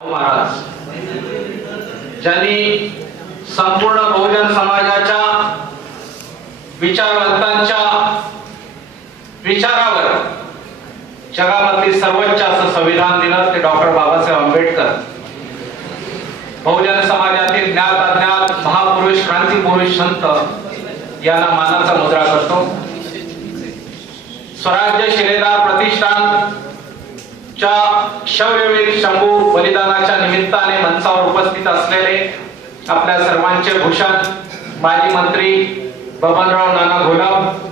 महाराज ज्यांनी संपूर्ण बहुजन समाजाच्या विचारवंतांच्या विचारावर जगामधली सर्वोच्च असं संविधान दिलं ते डॉक्टर बाबासाहेब आंबेडकर. बहुजन समाजातील ज्ञात अज्ञात महापुरुष क्रांतिपुरुष संत यांना मानाचा मुद्रा करतो. स्वराज्य शिलेदार प्रतिष्ठान शौर्यवीर शंभू बलिदानाच्या निमित्ताने मंचावर उपस्थित असलेले आपल्या सर्वांचे भूषण माजी मंत्री बबनराव नाना घोलप,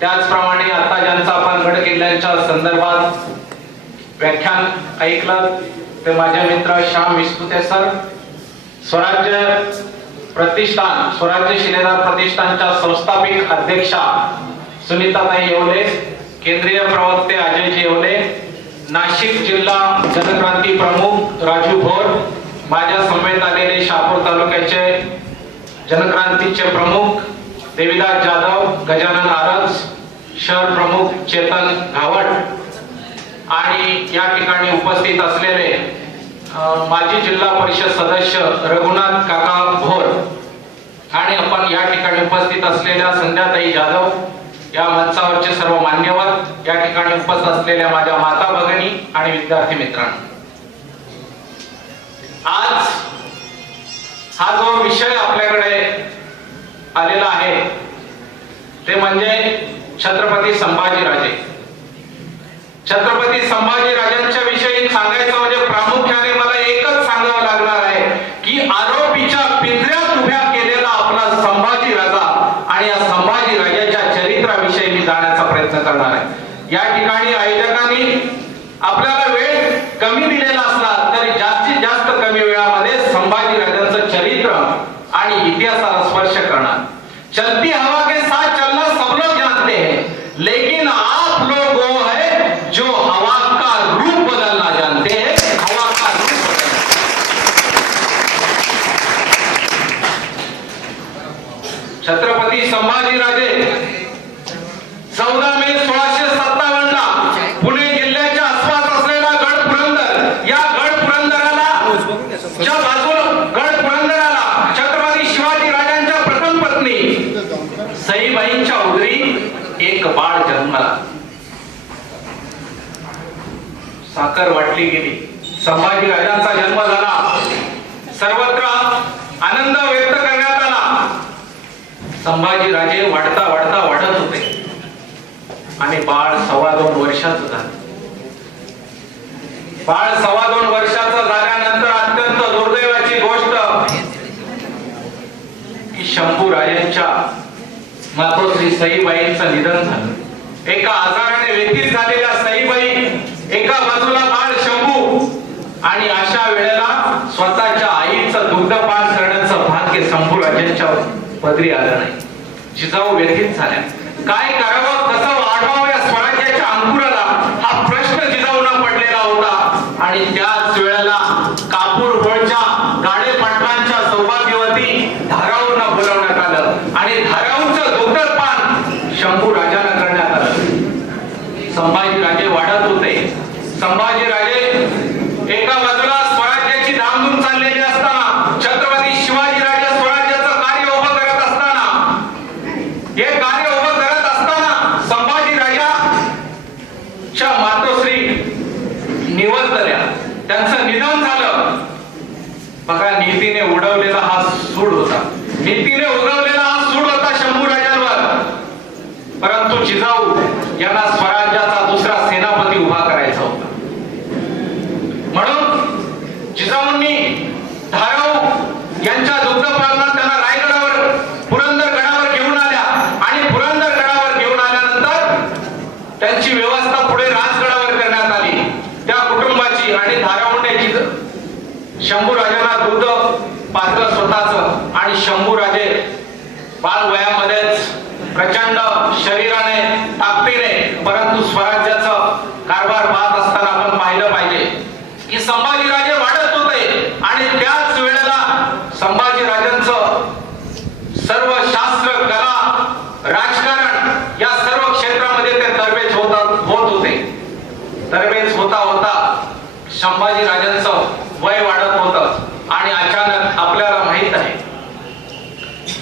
त्याचप्रमाणे आता ज्यांचा आपण गड किल्ल्यांच्या संदर्भात व्याख्यान ऐकलं ते माझे मित्र श्याम विस्पुते सर, स्वराज्य शिलेदार प्रतिष्ठानच्या संस्थापिक अध्यक्षा सुनीताताई येवले, केंद्रीय प्रवक्ते अजयजी येवले, नाशिक जिल्हा जनक्रांती प्रमुख राजू भोर, माझ्या समेत आलेले शहापूर तालुक्याचे जनक्रांतीचे प्रमुख देवीदास जाधव, गजानन आरज, शहर प्रमुख चेतन घावट आणि या ठिकाणी उपस्थित असलेले माजी जिल्हा परिषद सदस्य रघुनाथ काका भोर आणि आपण या ठिकाणी उपस्थित असलेल्या संध्याताई जाधव, या मंचावरचे सर्व मान्यवर, या ठिकाणी उपस्थित असलेल्या माझ्या माता भगिनी आणि विद्यार्थी मित्रांनो, आज हा जो विषय आपल्याकडे आलेला आहे ते म्हणजे छत्रपती संभाजीराजे. छत्रपती संभाजीराजांच्या विषयी सांगायचं म्हणजे प्रामुख्याने मला एकच सांगावं लागणार आहे की आरोपीच्या पिंजऱ्यात उभ्या केलेला आपला संभाजी राजा आणि या संभाजी राजाच्या चरित्राविषयी मी जाण्याचा प्रयत्न करणार आहे. या ठिकाणी आयोजकांनी आपल्याला वेळ कमी दिलेला असला तरी जास्तीत जास्त कमी वेळामध्ये संभाजी राजांचं चरित्र आणि इतिहासाला स्पर्श करणार. चलती हवा के साथ चलना सब लोग जानते हैं, लेकिन आप लोग वो है जो हवा का रूप बदलना जानते हैं. हवा का रूप बदलना. छत्रपती संभाजीराजे 14 मे 1657 ला पुणे जिल्ह्याच्या आसपास असलेला गड पुरंदर, या गड पुरंदराला छत्रपती शिवाजी राजांच्या प्रथम पत्नी सईबाईंच्या उदरी एक बाळ जन्मला. साखर वाटली गेली, संभाजी राजांचा जन्म झाला, सर्वत्र आनंद व्यक्त करण्यात आला. संभाजी राजे वाढता वाढता वाढत होते आणि बाळ 2.25 वर्षाचं झालं. बाळ 2.25 वर्षाचं झाल्यानंतर अत्यंत दुर्दैवाची गोष्ट की शंभू राजांच्या मातोश्री सईबाईंचं निधन झालं. एका आजाराने व्यथित झालेल्या सईबाई, एका बाजूला बाळ शंभू, आणि अशा वेळेला स्वतःच्या आईचं दुग्धपान करण्याचं भाग्य शंभू राजांच्या पदरी आलं नाही. जिजाऊ व्यथित झाल्या. काय करावं, कसं वाढवावं या स्वराज्याच्या अंकुराला, हा प्रश्न जिजाऊंना पडलेला होता. आणि त्याच वेळेला कापूर होळच्या गाडे पाटलांच्या सौभाग्यवती धाराऊंना बोलवण्यात आलं आणि धाराऊंचं दुग्धपान शंभू राजांना करण्यात आलं. संभाजी राजे वाढत होते. संभाजी राजे एका बाजूला स्वराज्याची धामधूम चाललेली असताना, छत्रपती शिवाजी राजे स्वराज्याचं कार्य उभं करत असताना, हे कार्य उभं करत असताना संभाजी राजाच्या मातोश्री निवर्तल्या, त्यांचं निधन झालं. बघा, नीतीने उडवलेला हा सूड होता, नीतीने उगवलेला हा सूड होता शंभू राजांवर. परंतु जिजाऊ यांना स्वराज्याचा दुसरा सेनापती उभा करायचा होता. म्हणून जिजाऊंनी धाराऊ यांच्या दुग्धपालनात त्यांना रायगडावर, पुरंदर गडावर घेऊन आल्या आणि पुरंदर गडावर घेऊन आल्यानंतर त्यांची व्यवस्था पुढे राजगडावर करण्यात आली त्या कुटुंबाची. आणि धाराऊंने शंभू राजांना दुग्ध पाजलं स्वतःच. आणि शंभू राजे बाल वयामध्येच प्रचंड शरीराने, ताकदीने, परंतु स्वराज्याचं कारभार पाहत असताना आपण पाहिलं पाहिजे की संभाजी राजे वाढत होते आणि त्याच वेळेला संभाजी राजांचं सर्व शास्त्र, कला, राजकारण या सर्व क्षेत्रामध्ये ते तरबेज होत होते. तरबेज होता होता संभाजी राजांचं त्यांचं वय वाढत होतं आणि अचानक आपल्याला माहित आहे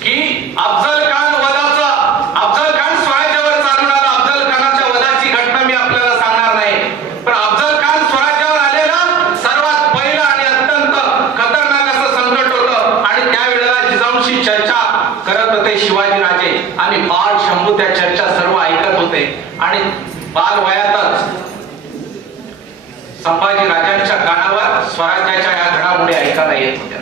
की अफजल खान स्वराज्यावर चालून आला. अफजल खानाच्या वधाची घटना मी आपल्याला सांगणार नाही, पण अफजल खान स्वराज्यावर आलेला सर्वात पहिलं आणि अत्यंत खतरनाक असं संकट होतं. आणि त्यावेळेला जिजाऊंशी चर्चा करत होते शिवाजीराजे आणि बाळ शंभू त्या चर्चा सर्व ऐकत होते आणि बाल वयातच संभाजी राजांच्या कानावर स्वराज्याच्या या घडामोडी ऐकायला येत होत्या.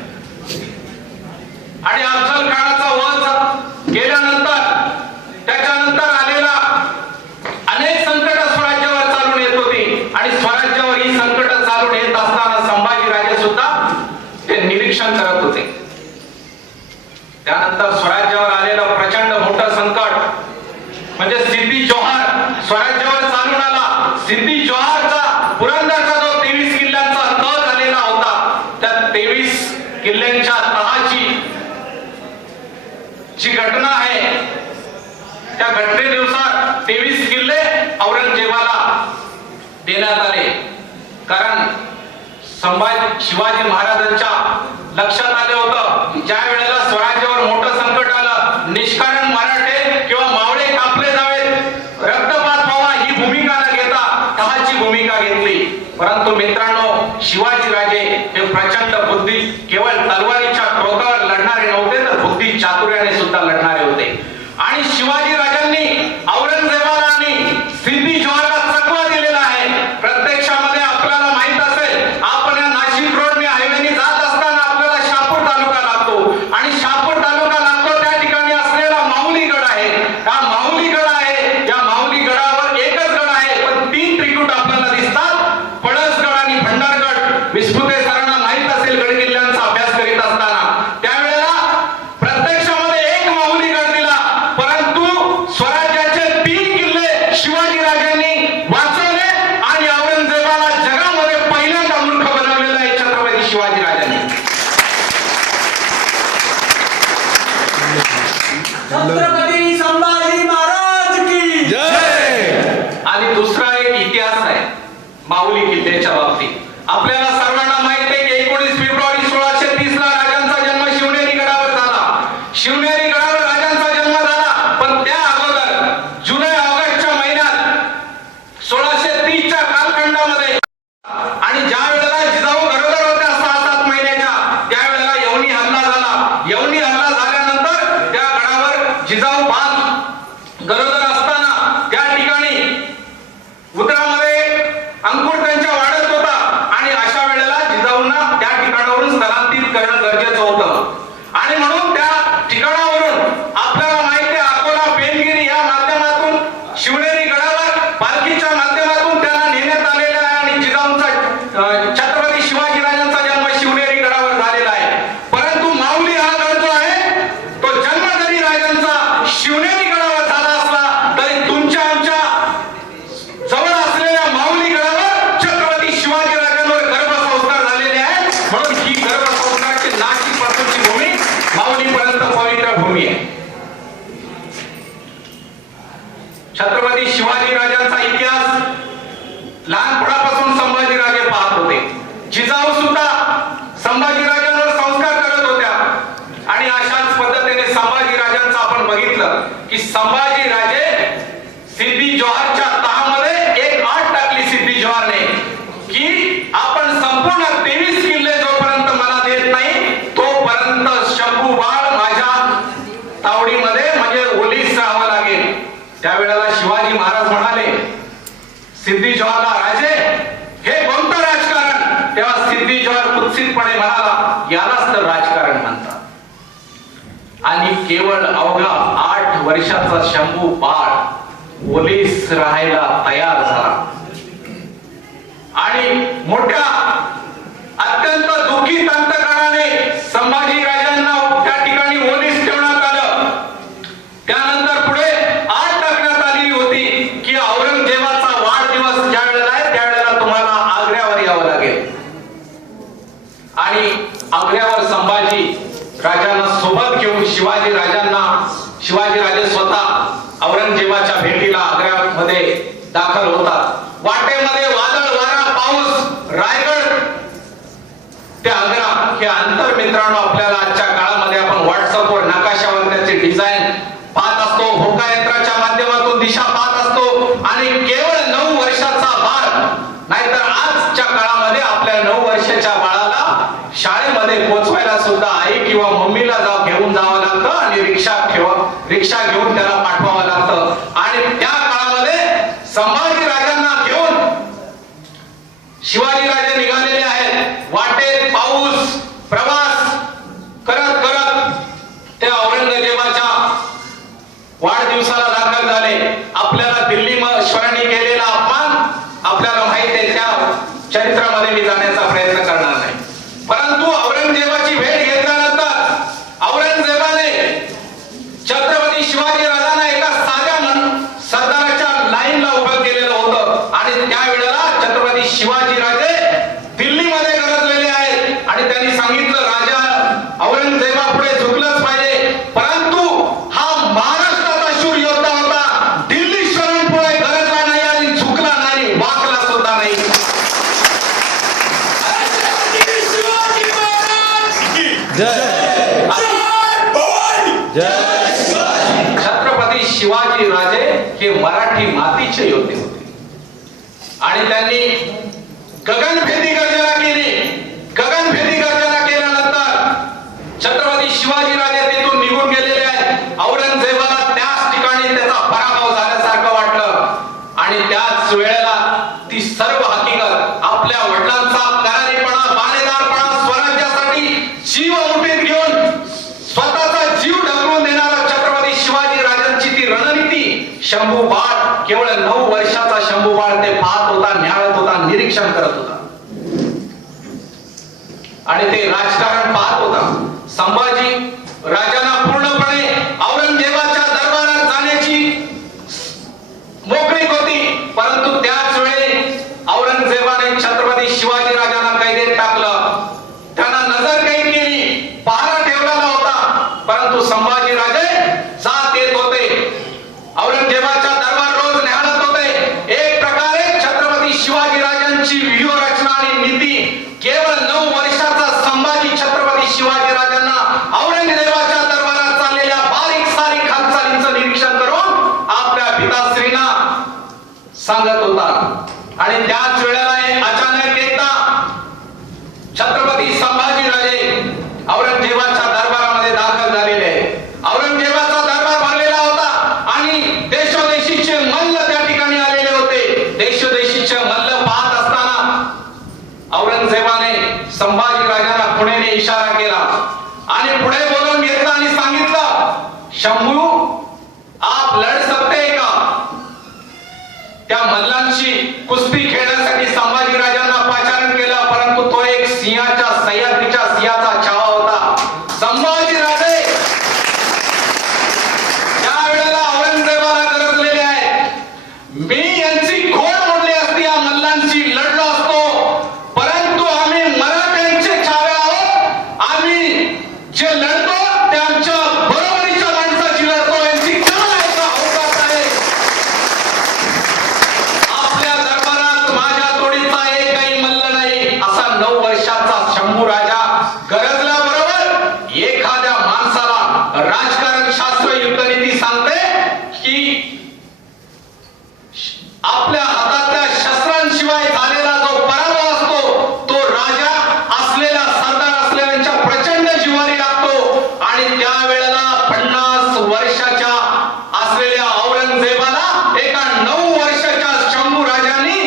आणि अफजल खानाचा वध केल्यानंतर त्याच्यानंतर आलेला अनेक संकट स्वराज्यावर चालून येत होती आणि स्वराज्यावर ही संकट चालून येत असताना संभाजी राजे सुद्धा ते निरीक्षण करत होते. त्यानंतर स्वराज्यावर आलेलं प्रचंड मोठं संकट म्हणजे सिद्दी जोहर स्वराज्यावर चालून आला. सिद्दी जोहरचा पुरंदरचा जो 23 किल्ल्यांचा तह झालेला होता, त्या 23 किल्ल्यांच्या तहाची जी घटना आहे, त्या घटनेनुसार 23 किल्ले औरंगजेबाला देण्यात आले. कारण शिवाजी महाराजांच्या लक्षात आले होतं ज्या वेळेला स्वराज्यावर मोठं संकट आलं, निष्कारण मराठे किंवा मावळे कापले जावेत, रक्तपात व्हावा ही भूमिका न घेता तहाची भूमिका घेतली. परंतु मित्रांनो, शिवाजीराजे हे प्रचंड बुद्धी केवळ तलवारीच्या टोकावर लढणारे नव्हते, तर बुद्धी चातुर्याने सुद्धा लढणारे होते. आणि शिवाजी राजांनी औरंगजेबाला आणि सिद्दी जोहरला चकवा दिलेला आहे. प्रत्यक्षामध्ये आपल्याला माहित असेल, आपण या नाशिक रोडने हायवेने जात असताना आपल्याला शहापूर तालुका लागतो आणि शहापूर तालुका लागतो त्या ठिकाणी असलेला माहुली गड आहे. हा माहुली गड आहे. या माहुली गडावर एकच गड आहे, पण 3 त्रिकूट आपल्याला दिसतात, पळसगड आणि भंडारगड. विस्फुते सरांना माहित असेल गड किल्ल्यांचा अभ्यास करीत असताना त्यावेळेला प्रत्यक्षामध्ये एक माहुली गड दिला, परंतु स्वराज्याचे 3 किल्ले शिवाजी राजांनी वाचवले आणि औरंगजेबाला जगामध्ये पहिल्यांदा मूर्ख बनवलेला आहे छत्रपती शिवाजी राजांनी. छत्रपती संभाजी महाराज की जय. आणि दुसरा एक इतिहास आहे माहुली किल्ल्याच्या बाबतीत. आपल्याला सर्वांना माहित आहे की 19 फेब्रुवारी 1630 ला राजांचा जन्म शिवनेरी गडावर झाला. शिवनेरी गडावर राजांचा जन्म झाला, पण त्या अगोदर जुलै ऑगस्टच्या महिन्यात 1630च्या कालखंडामध्ये आणि ज्या वेळेला जिजाऊ गरोदर होत्या 6-7 महिन्याच्या, त्यावेळेला यवनी हल्ला झाला. यवनी हल्ला झाल्यानंतर त्या गडावर जिजाऊ गरोदर असताना त्या ठिकाणी उदरामध्ये अंकुर त्यांच्या वाढत होता आणि अशा वेळेला जिजाऊंना त्या ठिकाणावरून स्थलांतरित करणं गरजेचं होतं. आणि म्हणून त्या ठिकाणावरून आपल्याला माहिती आहे अकोला पेनगिरी या माध्यमातून शिवनेरी गडावर पालखीच्या माध्यमातून त्याला नेण्यात आलेलं आहे आणि जिजाऊंचा छत्रपती शिवाजी राजांचा जन्म शिवनेरी गडावर झालेला आहे. परंतु माऊली हा गड जो आहे तो जन्म जरी राजांचा शिवनेरी गडावर झाला असला तरी तुमच्या आमच्या जवळ असलेल्या माऊली गडावर छत्रपती शिवाजी राजांवर गर्भसंस्कार झालेले आहेत. म्हणून ही गर्भसंस्कारची नाशिक पासूनची भूमी माऊलीपर्यंत पवित्र भूमी आहे. छत्रपती शिवाजी राजांचा इतिहास लहानपणापासून संभाजी राजे पाहत होते. जिजाऊ सुद्धा संभाजी राजांवर संस्कार करत होत्या आणि अशाच पद्धतीने संभाजी राजांचं आपण बघितलं की संभाजी राजे सिद्दी जोहरच्या तहामध्ये एक आट टाकली सिद्दी जोहरने की आपण संपूर्ण 23 किल्ले जोपर्यंत मला देत नाही तोपर्यंत शंभू बाळ माझ्या तावडीमध्ये म्हणजे ओलीस राहावं लागेल. त्यावेळेला शिवाजी महाराज म्हणाले सिद्दी जोहरला, राजे हे कोणतं राजकारण? तेव्हा सिद्दी जोहर कुत्सितपणे म्हणाला, यालाच तर राजकारण म्हणतात. आणि केवळ अवघा 8 वर्षाचा शंभू बाळ ओलीस राहायला तयार झाला आणि मोठ्या अत्यंत दुःखी अंतकरणाने संभाजी राजांना त्या ठिकाणी ओलीस ठेवण्यात आलं. त्यानंतर पुढे आठ टाकण्यात आलेली होती की औरंगजेबाचा वाढदिवस ज्या वेळेला आहे त्यावेळेला तुम्हाला आग्र्यावर यावं लागेल. आणि आग्र्यावर संभाजी राजांना सोबत घेऊन शिवाजी राजे स्वतः औरंगजेबाच्या भेटीला आग्र्यामध्ये दाखल होतात. वाटेमध्ये वादळ वारा पाऊस रायगड ते आग्रा हे अंतर मित्रांनो आपल्याला आजच्या काळामध्ये आपण व्हॉट्सअपवर नकाशावर त्याचे डिझाईन पाहत असतो, होका यंत्राच्या माध्यमातून दिशा पाहत असतो आणि केवळ 9 वर्षाचा बाळ, नाहीतर आजच्या काळामध्ये आपल्या 9 वर्षाच्या बाळाला शाळेमध्ये पोहोचवायला सुद्धा आई किंवा मम्मीला घेऊन जावं लागतं आणि रिक्षा घेऊन त्याला पाठवावं लागतं. आणि त्या काळामध्ये संभाजी राजांना घेऊन शिवाजी राजे निघालेले आहेत. वाटेत पाऊस प्रवास करत करत ते औरंगजेबाच्या वाढदिवसाला दाखल झाले. आपल्याला दिल्लीश्वरांनी केलेला अपमान आपल्याला माहित आहे, त्या चरित्रामध्ये मी जाण्याचा प्रयत्न करणार नाही. परंतु औरंगजेबाची भेट घेतल्यानंतर औरंगजेबाने छत्रपती शिवाजी राजांना एका साध्या सरदाराच्या लाईनला उभं केलेलं होतं आणि त्यावेळेला छत्रपती शिवाजी राजे दिल्लीमध्ये गरजलेले आहेत आणि त्यांनी सांगितलं राजा औरंगजेबापुढे झुकलंच पाहिजे. परंतु हा महाराष्ट्राचा शूर योद्धा होता, दिल्लीश्वरांपुढे गरजला नाही आणि झुकला नाही, वाकला सुद्धा नाही. शिवाजी महाराज की छत्रपती शिवाजी राजे हे मराठी मातीचे योद्धे होते आणि त्यांनी गगनभेदी गर्जना केली. गगनभेदी गर्जना केल्यानंतर छत्रपती शिवाजी राजे तिथून निघून गेलेले आहेत. औरंगजेबाला त्याच ठिकाणी त्याचा पराभव झाल्यासारखं वाटलं आणि त्याच वेळेला ती सर्व हकीकत आपल्या वडिलांचा करारीपणा, बाणेदारपणा, स्वराज्यासाठी जीव मुठीत घेऊन स्वतःचा जीव ढकलून देणारा छत्रपती शिवाजी राजांची ती रणनीती, शंभू बाळ, केवळ 9 वर्षाचा शंभू बाळ ते पाहत होता, न्याळत होता, निरीक्षण करत होता आणि ते राजकारण पाहत होता. संभाजी राजांना पूर्णपणे औरंगजेबाच्या दरबारात जाण्याची मोकळीक होती, परंतु त्याच वेळी औरंगजेबाने छत्रपती शिवाजी राजांना कैदेत टाकलं. त्यांना नजरकैद केली, पहारा ठेवलेला होता, परंतु संभाजी राजे जात येत होते, औरंगजेबाच्या दरबार रोज निहाळत होते. एक प्रकारे छत्रपती शिवाजी राजांची व्यूहरचना आणि नीती, केवळ 9 वर्षाचा संभाजी छत्रपती शिवाजी राजांना औरंगजेबाच्या दरबारात चाललेल्या बारीक सारीक हालचालींचं निरीक्षण करून आपल्या पिताश्रींना सांगत होता. आणि त्याच वेळेला अचानक एकदा छत्रपती संभाजी राजे औरंगजेबाच्या दरबारामध्ये दाखल झालेले. औरंगजेबाचा दरबार भरलेला होता आणि देशोदेशीचे मल्ल त्या ठिकाणी आलेले होते. देशोदेशीचे मल्ल पाहत असताना औरंगजेबाने संभाजी राजांना पुढेने इशारा केला आणि पुढे बोलवून घेतलं आणि सांगितलं, शंभू आप लढ सकते हैं का? त्या मल्लांशी कुस्ती खेळण्यासाठी संभाजी राजांना पाचारण केलं, परंतु तो एक सिंहाच्या सह्याद्रीच्या सिंहाचा छावा होता. संभाजी राजे त्यावेळेला औरंगजेबाला गरजलेले आहेत. मी यांची खोड मोडली असती, या मल्लांची लढलो असतो, परंतु आम्ही मराठ्यांचे छावे आहोत. आम्ही जे लढतो ते आमच्या बरोबरीच्या माणसाची लढतो. यांची चाल आहे का अवकाश आहे? आपल्या दरबारात माझ्या तोडीचा एकही मल्ल नाही, असा 9 वर्षाचा शंभू राजा गरजल्याबरोबर एखाद्या माणसाला राजकारण शास्त्र युद्धनीती सांगते की आपल्या हातातल्या शस्त्रांशिवाय झालेला जो पराभव असतो तो राजा असलेल्या सरदार असलेल्यांच्या प्रचंड जिव्हारी लागतो. आणि त्यावेळेला 50 वर्षाच्या असलेल्या औरंगजेबाला एका 9 वर्षाच्या शंभू राजांनी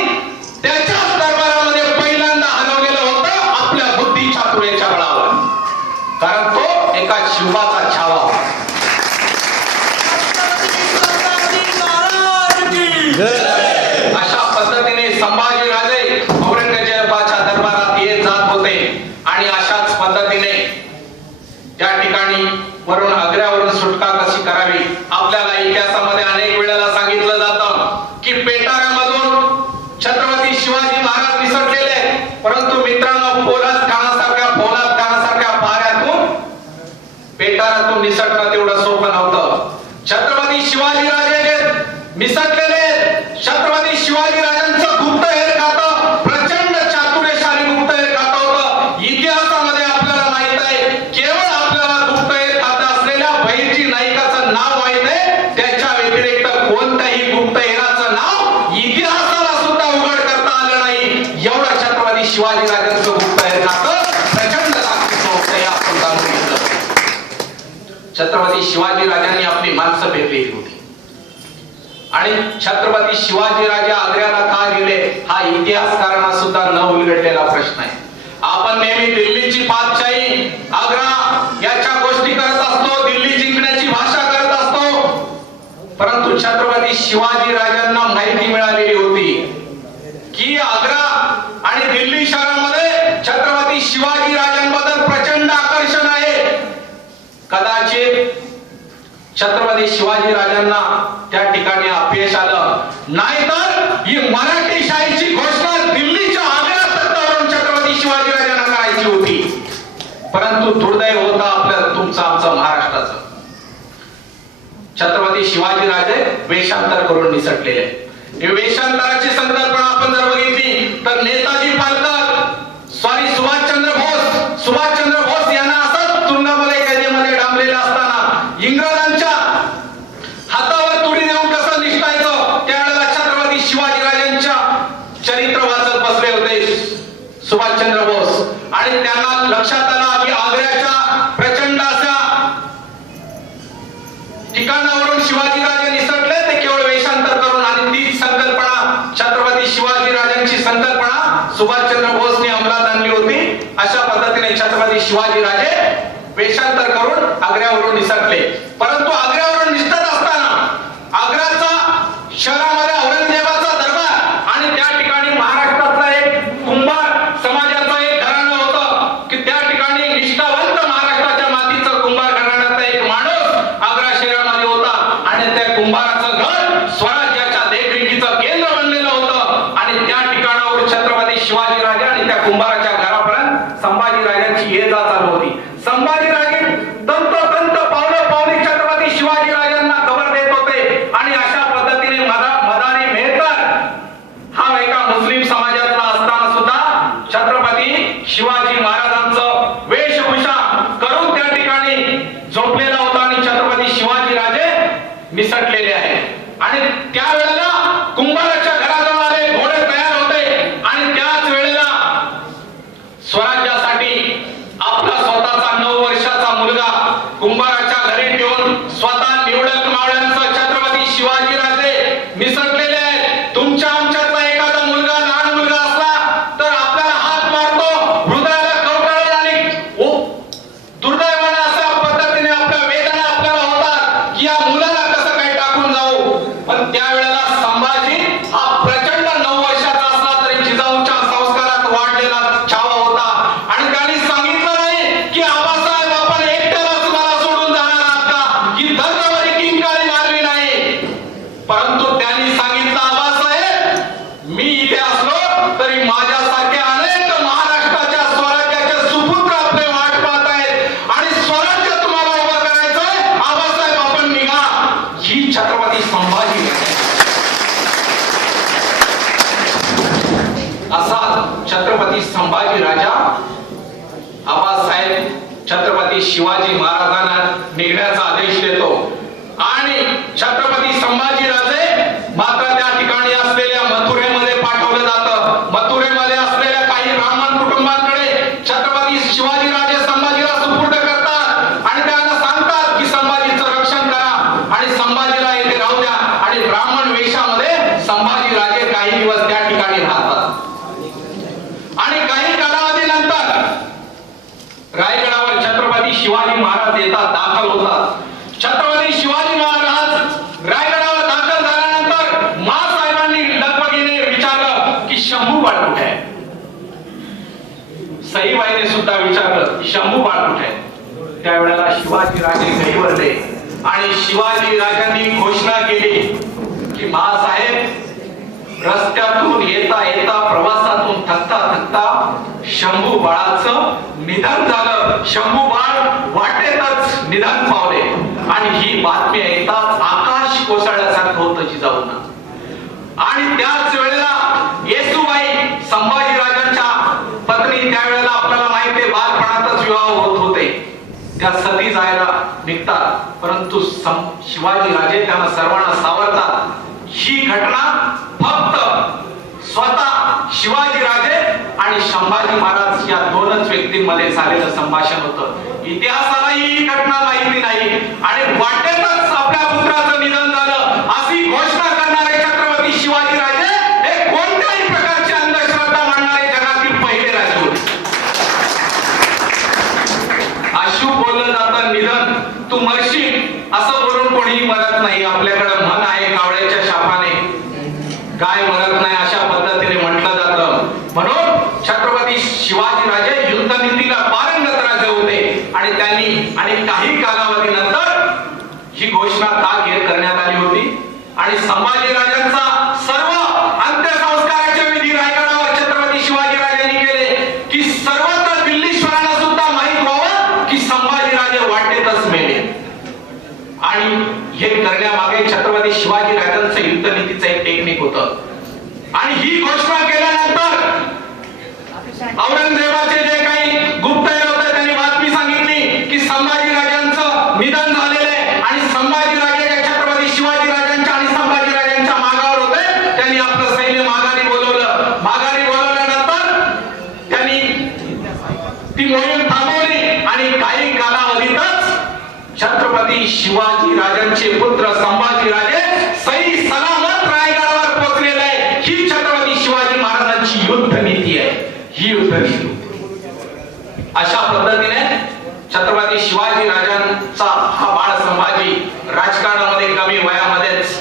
त्याच्याच दरबारामध्ये पहिल्यांदा हलवलेलं होतं आपल्या बुद्धी चातुर्याच्या बळावर, कारण तो एका शिवाचा छावा होता. अशा पद्धतीने संभाजी राजे औरंगजेबाच्या दरबारात येत जात होते आणि अशाच पद्धतीने त्या ठिकाणी वरून आग्र्यावरून सुटका कशी करावी आपल्याला इतिहासामध्ये अनेक वेळेला सांगितलं जातं की पेटाऱ्यामधून छत्रपती शिवाजी महाराज निसटलेले, परंतु मित्रांनो पोलाद खानासारख्या पाऱ्यातून पेटाऱ्यातून निसटणं तेवढं सोपं नव्हतं. छत्रपती शिवाजी राजे जे निसटलेले, छत्रपती शिवाजी राजांचं गुप्तहेर खातं प्रचंड चातुर्यशाली गुप्तहेर खातं होतं. इतिहास छत्रपती शिवाजी राजांनी आपली माणसं भेटलेली होती. आणि छत्रपती शिवाजी राजे आग्र्याला का गेले हा इतिहासकारांना सुद्धा न उलगडलेला प्रश्न आहे. आपण नेहमी दिल्लीची पातशाही, आग्रा याच्या गोष्टी करत असतो, दिल्ली जिंकण्याची भाषा करत असतो, परंतु छत्रपती शिवाजी राजांना माहिती मिळालेली होती की आग्रा आणि दिल्ली शहरामध्ये छत्रपती शिवाजी राजांबद्दल प्रचंड आकर्षण आहे. कदाचित छत्रपती शिवाजी राजांना त्या ठिकाणी अपयश आलं, नाहीतर ही मराठी शाहीची घोषणा दिल्लीच्या आग्रा तख्तावरून छत्रपती शिवाजी राजांना करायची होती. परंतु दुर्दैव होतं आपलं तुमचं आमचं महाराष्ट्राचं. छत्रपती शिवाजी राजे वेषांतर करून निसटलेले. वेषांतराची संकल्पना आपण जर बघितली तर नेताजी पालकर सुभाषचंद्र बोस यांना असंच तुरुंगामध्ये कैदेमध्ये डांबलेलं असताना इंग्रजांच्या हातावर तुरी देऊन कसं निष्ठायचं त्यावेळेला छत्रपती शिवाजी राजांच्या चरित्र वाचत बसले होते सुभाषचंद्र बोस. आणि त्यांना लक्षात आलं की आग्र्याच्या प्रचंड अशा ठिकाणावरून शिवाजी राजे निसटले ते केवळ वेषांतर करून. आणि तीच संकल्पना छत्रपती शिवाजी राजांची संकल्पना सुभाषचंद्र बोसने अंमलात आणली होती. अशा पद्धतीने छत्रपती शिवाजी राजे वेषांतर करून आग्र्यावरून निसटले. परंतु आग्र्यावरून निसटत असताना आग्र्याचा शहरामध्ये औरंगजेबाचा दरबार आणि त्या ठिकाणी महाराष्ट्राचा एक कुंभार समाजाचा एक घराणं होतं की त्या ठिकाणी निष्ठावंत महाराष्ट्राच्या मातीचं कुंभार घराण्याचा एक माणूस आग्रा शहरामध्ये होता. आणि त्या कुंभाराचं घर स्वराज्याच्या देखरेखीचं केंद्र बनलेलं होतं. आणि त्या ठिकाणावर छत्रपती शिवाजी राजा आणि त्या कुंभाराच्या घरापर्यंत संभाजी राजांची ये जा चालू होती. संभाजी राजे तंतोतंत पावली छत्रपती शिवाजी राजांना खबर देत होते. आणि अशा पद्धतीने मदारी मेहतर हा एका मुस्लिम समाजातला असताना सुद्धा छत्रपती शिवाजी महाराजांचं वेशभूषा करून त्या ठिकाणी झोपलेला होता. आणि छत्रपती शिवाजी राजे निसटलेले आहेत. आणि त्यावेळेला कुंभाराच्या घराजवळ आले, घोडे तयार होते. आणि त्याच वेळेला स्वराज्यासाठी आपला स्वतःचा 9 वर्षाचा मुलगा कुंभाराच्या घरी ठेवून स्वतः निवडक मावळ्यांचं छत्रपती शिवाजी राजे निसटलेले आहेत. तुमच्या आमच्यातला एखादा मुलगा लहान मुलगा असला तर आपल्याला हात मारतो, हृदयाला कवटाळून आणि दुर्दैवाने अशा पद्धतीने आपल्या वेदना आपल्याला होतात की या मुलाला कसं काय टाकून जाऊ. पण त्यावेळेला संभाजी हा प्रचंड 9 वर्षाचा असला तरी जिजाऊच्या संस्कारात वाढलेला छावा होता. आणि त्यांनी सांगितलं नाही की आबासाहेब आपण एकट्यालाच मला सोडून जाणार आहात का, ही धर्मावरी किंकाळी मारली नाही. परंतु त्यांनी सांगितलं आबासाहेब मी इथे असलो तरी माझ्यासारखे अनेक महाराष्ट्राच्या स्वराज्याचे सुपुत्र आपले वाट पाहत आहेत आणि स्वराज्य तुम्हाला उभं करायचंय. आबासाहेब आपण निघा. ही छत्रपती संभाजी असा छत्रपती संभाजी राजा आबासाहेब छत्रपती शिवाजी महाराजांना निघण्याचा आदेश देतो. आणि छत्रपती संभाजी राजे मात्र त्या ठिकाणी असलेल्या मथुरेमध्ये पाठवलं जातं. मथुरेमध्ये असलेल्या काही ब्राह्मण कुटुंबांकडे छत्रपती शिवाजी राजे संभाजीला सुपूर्द करतात आणि त्यांना सांगतात की संभाजीचं रक्षण करा आणि संभाजीला येथे राहू द्या. आणि ब्राह्मण वेशामध्ये संभाजी राजे काही दिवस त्या ठिकाणी राहतात. आणि काही कालावधीनंतर रायगडावर छत्रपती शिवाजी महाराज येतात, दाखल होतात. छत्रपती शिवाजी महाराज रायगडावर दाखल झाल्यानंतर माँसाहेबांनी लगबगीने विचारलं की शंभू बाळ कुठे आहे. सईबाईने सुद्धा विचारलं की शंभू बाळ कुठे आहे. त्यावेळेला शिवाजी राजे गहिवरले आणि शिवाजी राजांनी घोषणा केली की माँसाहेब रस्त्यातून येता येता प्रवासातून थकता थकता शंभू बाळाचं निधन झालं. शंभू बाळ वाटेतच निधन पावले. आणि ही बातमी ऐकताच आकाश कोसळल्यासारखं होतं जिजाऊंना. आणि त्याच वेळेला येसूबाई संभाजी राजांच्या पत्नी, त्यावेळेला आपल्याला माहिती आहे बालपणातच विवाह होत होते, त्या सती जायला निघतात. परंतु शिवाजी राजे त्यांना सर्वांना सावरतात. ही घटना फक्त स्वतः शिवाजी राजे आणि आणि संभाजी महाराज या दोनच व्यक्तींमध्ये झालेलं संभाषण होतं. इतिहासालाही ही घटना माहिती नाही आणि वाटेतच आपल्या पुत्राचं निधन झालं अशी घोषणा करणारे छत्रपती शिवाजी राजे हे कोणत्याही प्रकारची अंधश्रद्धा मांडणारे जगातील पहिले राजे होते. अशुभ बोललं जातं निधन, तू मरशील असं बोलून कोणीही मरत नाही. आपल्याकडे म्हण आहे, कावळ्याच्या शापाने गाय मरत नाही अशा पद्धतीने म्हटलं जातं. म्हणून छत्रपती शिवाजी राजे युद्धनीतीला पारंगत राजे होते आणि त्यांनी आणि काही कालावधीनंतर ही घोषणा जाहीर करण्यात आली होती आणि संभाजी राजांचा सर्व अंत्यसंस्काराचे विधी रायगडावर छत्रपती शिवाजी राजांनी केले की सर्वत्र दिल्लीश्वरांना सुद्धा माहित व्हावं की संभाजी राजे वाटेतच मेले. आणि हे करण्यामागे छत्रपती शिवाजी राजांचं युद्धनीतीचं एक टेक्निक होतं. आणि ही घोषणा केल्यानंतर औरंगजेबाचे जे काही गुप्तहेर होते त्यांनी बातमी सांगितली की संभाजी राजांचं निधन झालेलं आहे आणि संभाजी राजे छत्रपती शिवाजी राजांच्या आणि संभाजी राजांच्या मागावर होते. त्यांनी आपलं सैन्य माघारी बोलवलं. माघारी बोलवल्यानंतर त्यांनी ती मोहीम थांबवली आणि काही कालावधीतच छत्रपती शिवाजी राजांचे पुत्र संभाजी राजे सही सलामत रायगडावर पोहोचलेले आहे. ही छत्रपती शिवाजी महाराजांची युद्धनीती आहे. ही युद्धनीती अशा पद्धतीने छत्रपती शिवाजी राजांचा हा बाळ संभाजी राजकारणामध्ये कमी वयामध्येच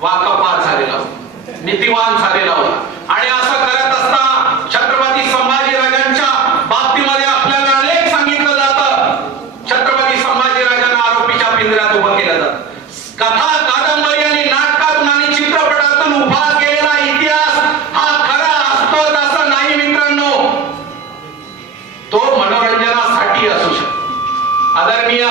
वाकबगार झालेला होता, नीतिवान झालेला होता. आणि असं करत असताना छत्रपती संभाजी राजांच्या बाबतीमध्ये आपल्याला अनेक सांगितलं जातं. छत्रपती संभाजी राजांना आरोपीच्या पिंजऱ्यात उभं केलं जातं. कथा, कादंबरी आणि नाटकातून आणि चित्रपटातून उभा केलेला इतिहास हा खरा असतोच असं नाही मित्रांनो. तो मनोरंजनासाठी असू शकतो. आदरणीय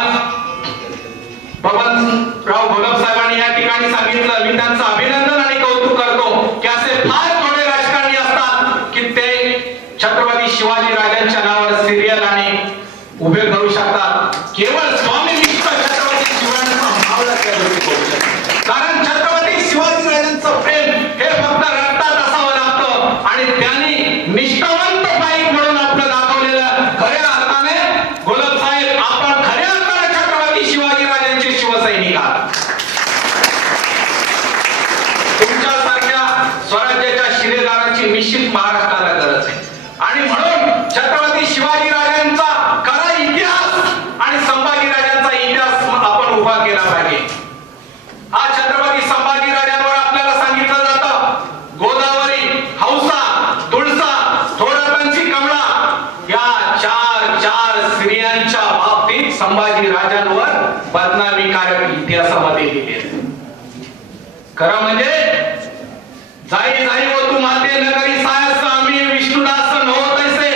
बबनराव घोलप साहेबांनी या ठिकाणी सांगितलं, मी त्यांचं अभिनंदन आणि कौतुक करतो की असे फार थोडे राजकारणी असतात की ते छत्रपती शिवाजी राजांच्या नावावर सिरियल आणि उभे करू शकतात. केवळ स्वामीनिष्ठ छत्रपती शिवाजींचा भावला त्या गोष्टी करू शकतात. कारण छत्रपती शिवाजी राजांचं प्रेम हे फक्त रक्तात असावं लागतं आणि त्यांनी निष्ठावंत पाईक म्हणून आपलं दाखवलेलं खऱ्या अर्थाने घोलप साहेब आपण खऱ्या अर्थाने छत्रपती शिवाजी राजांचे शिवसैनिक आहात. तुमच्यासारख्या स्वराज्याच्या शिलेदारांची निश्चित महाराष्ट्राला गरज आहे आणि म्हणून छत्रपती शिवाजी राजांचा खरा इतिहास आणि संभाजी राजांचा इतिहास आपण उभा केला पाहिजे. हा छत्रपती संभाजी राजांवर आपल्याला सांगितलं जातं गोदावरी, हौसा, तुळसा, थोडपंची, कमळा या चार स्त्रियांच्या बाबतीत संभाजी राजांवर बदनामीकारक इतिहासामध्ये लिहिले. खरं म्हणजे जाई जाई व तू माते नगरी सायस आम्ही विष्णुदास नव्हत ऐसे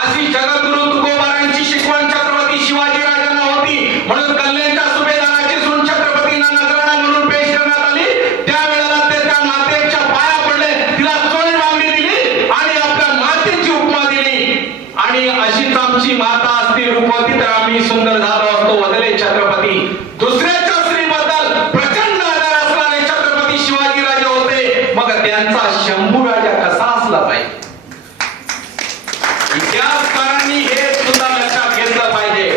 अशी जगद्गुरु तुकोबारांची शिकवण छत्रपती शिवाजी राजांना होती. म्हणून कल्याणच्या सुभेदाराची सून छत्रपतींना नजराणा म्हणून पेश करण्यात आली. त्यावेळेला ते त्या मातेच्या पाया पडले, तिला सोने बांगडी दिली आणि आपल्या मातेची उपमा दिली. आणि अशीच आमची माता असती रूपवती तर आम्ही सुंदर झालो असतो. वदले छत्रपती दुसऱ्याच्या स्त्रीबद्दल प्रचंड आदर असणारे छत्रपती शिवाजी राजे होते. मग त्यांचा शंभू राजा कसा असला पाहिजे. इतिहासकारांनी हे सुद्धा लक्षात घेतलं पाहिजे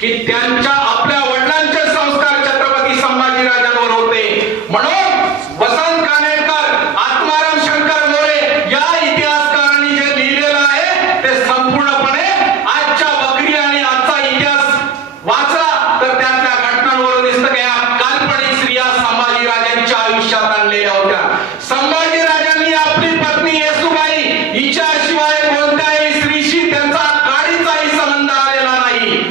की त्यांच्या आपल्या वडिलांचे संस्कार छत्रपती संभाजी राजांवर होते. म्हणून वसंत कानेटकर, आत्माराम शंकर मोरे या इतिहासकारांनी जे लिहिलेलं आहे ते संपूर्णपणे आजच्या बकरी आणि आजचा इतिहास वाचला तर त्यातल्या घटनांवरून दिसतं की या काल्पनिक स्त्रिया संभाजी राजांच्या आयुष्यात आणलेल्या होत्या. संभाजी राजांनी आपली पत्नी येसूबाई हिच्याशिवाय कोणत्याही स्त्रीशी त्यांचा काडीचाही संबंध आलेला नाही.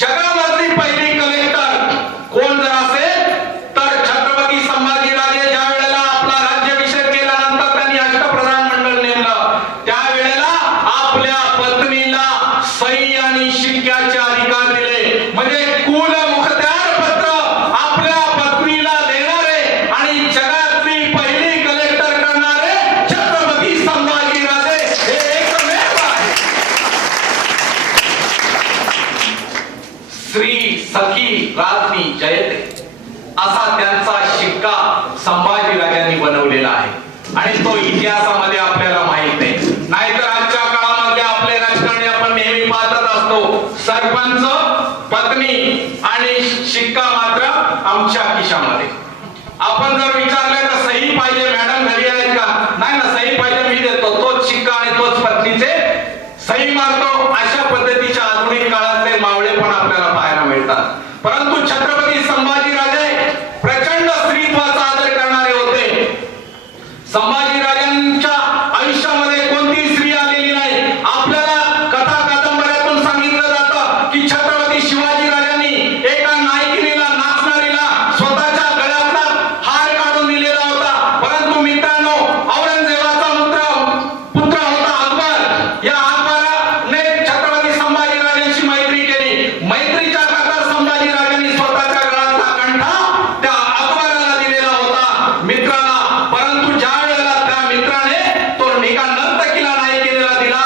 जगामधली पहिली कलेक्टर कोण जर असेल तर छत्रपती संभाजी राजे ज्या वेळेला आपला राज्याभिषेक केल्यानंतर त्यांनी अष्टप्रधान मंडळ नेमलं त्यावेळेला आपल्या पत्नीला सही आणि शिक्क्याचे अधिकार दिले. म्हणजे कुल मुखत्यार पत्र आपल्या पत्नीला देणारे आणि जगातली पहिली कलेक्टर करणारे छत्रपती संभाजी राजे हे एकमेव आहे. श्री सखी राज्ञी जयते असा त्यांचा शिक्का संभाजी राजांनी बनवलेला आहे आणि तो इतिहासामध्ये आपल्याला माहित आहे. नाहीतर सरपंच, पत्नी आणि शिक्का मात्र आमच्या खिशामध्ये. आपण जर विचारलं तर सही पाहिजे मॅडम घरी आहेत का, नाही ना, सही पाहिजे मी देतो, तोच शिक्का आणि तोच पत्नीचे सही मारतो. अशा पद्धतीच्या आधुनिक काळातले मावळे पण आपल्याला पाहायला मिळतात. परंतु छत्रपती संभाजीराजे प्रचंड स्त्रीत्वाचा आदर करणारे होते. संभाजीराजांच्या आयुष्यामध्ये कोणती स्त्री आलेली नाही. आपल्याला कथा कादंबऱ्यातून सांगितलं जातं की छत्रपती शिवाजीराजांनी एका नायकिनीला, नाचणारीला स्वतःच्या गळ्यातला हार काढून दिलेला होता. परंतु मित्रांनो, औरंगजेबाचा पुत्र होता अकबर. या अकबराने छत्रपती संभाजीराजांशी मैत्री केली. मैत्रीच्या खातर संभाजीराजांनी स्वतःच्या गळ्यातला कंठा त्या अकबराला दिलेला होता, मित्राला. परंतु ज्या वेळेला त्या मित्राने तो एका नर्तकीला नायिकेला दिला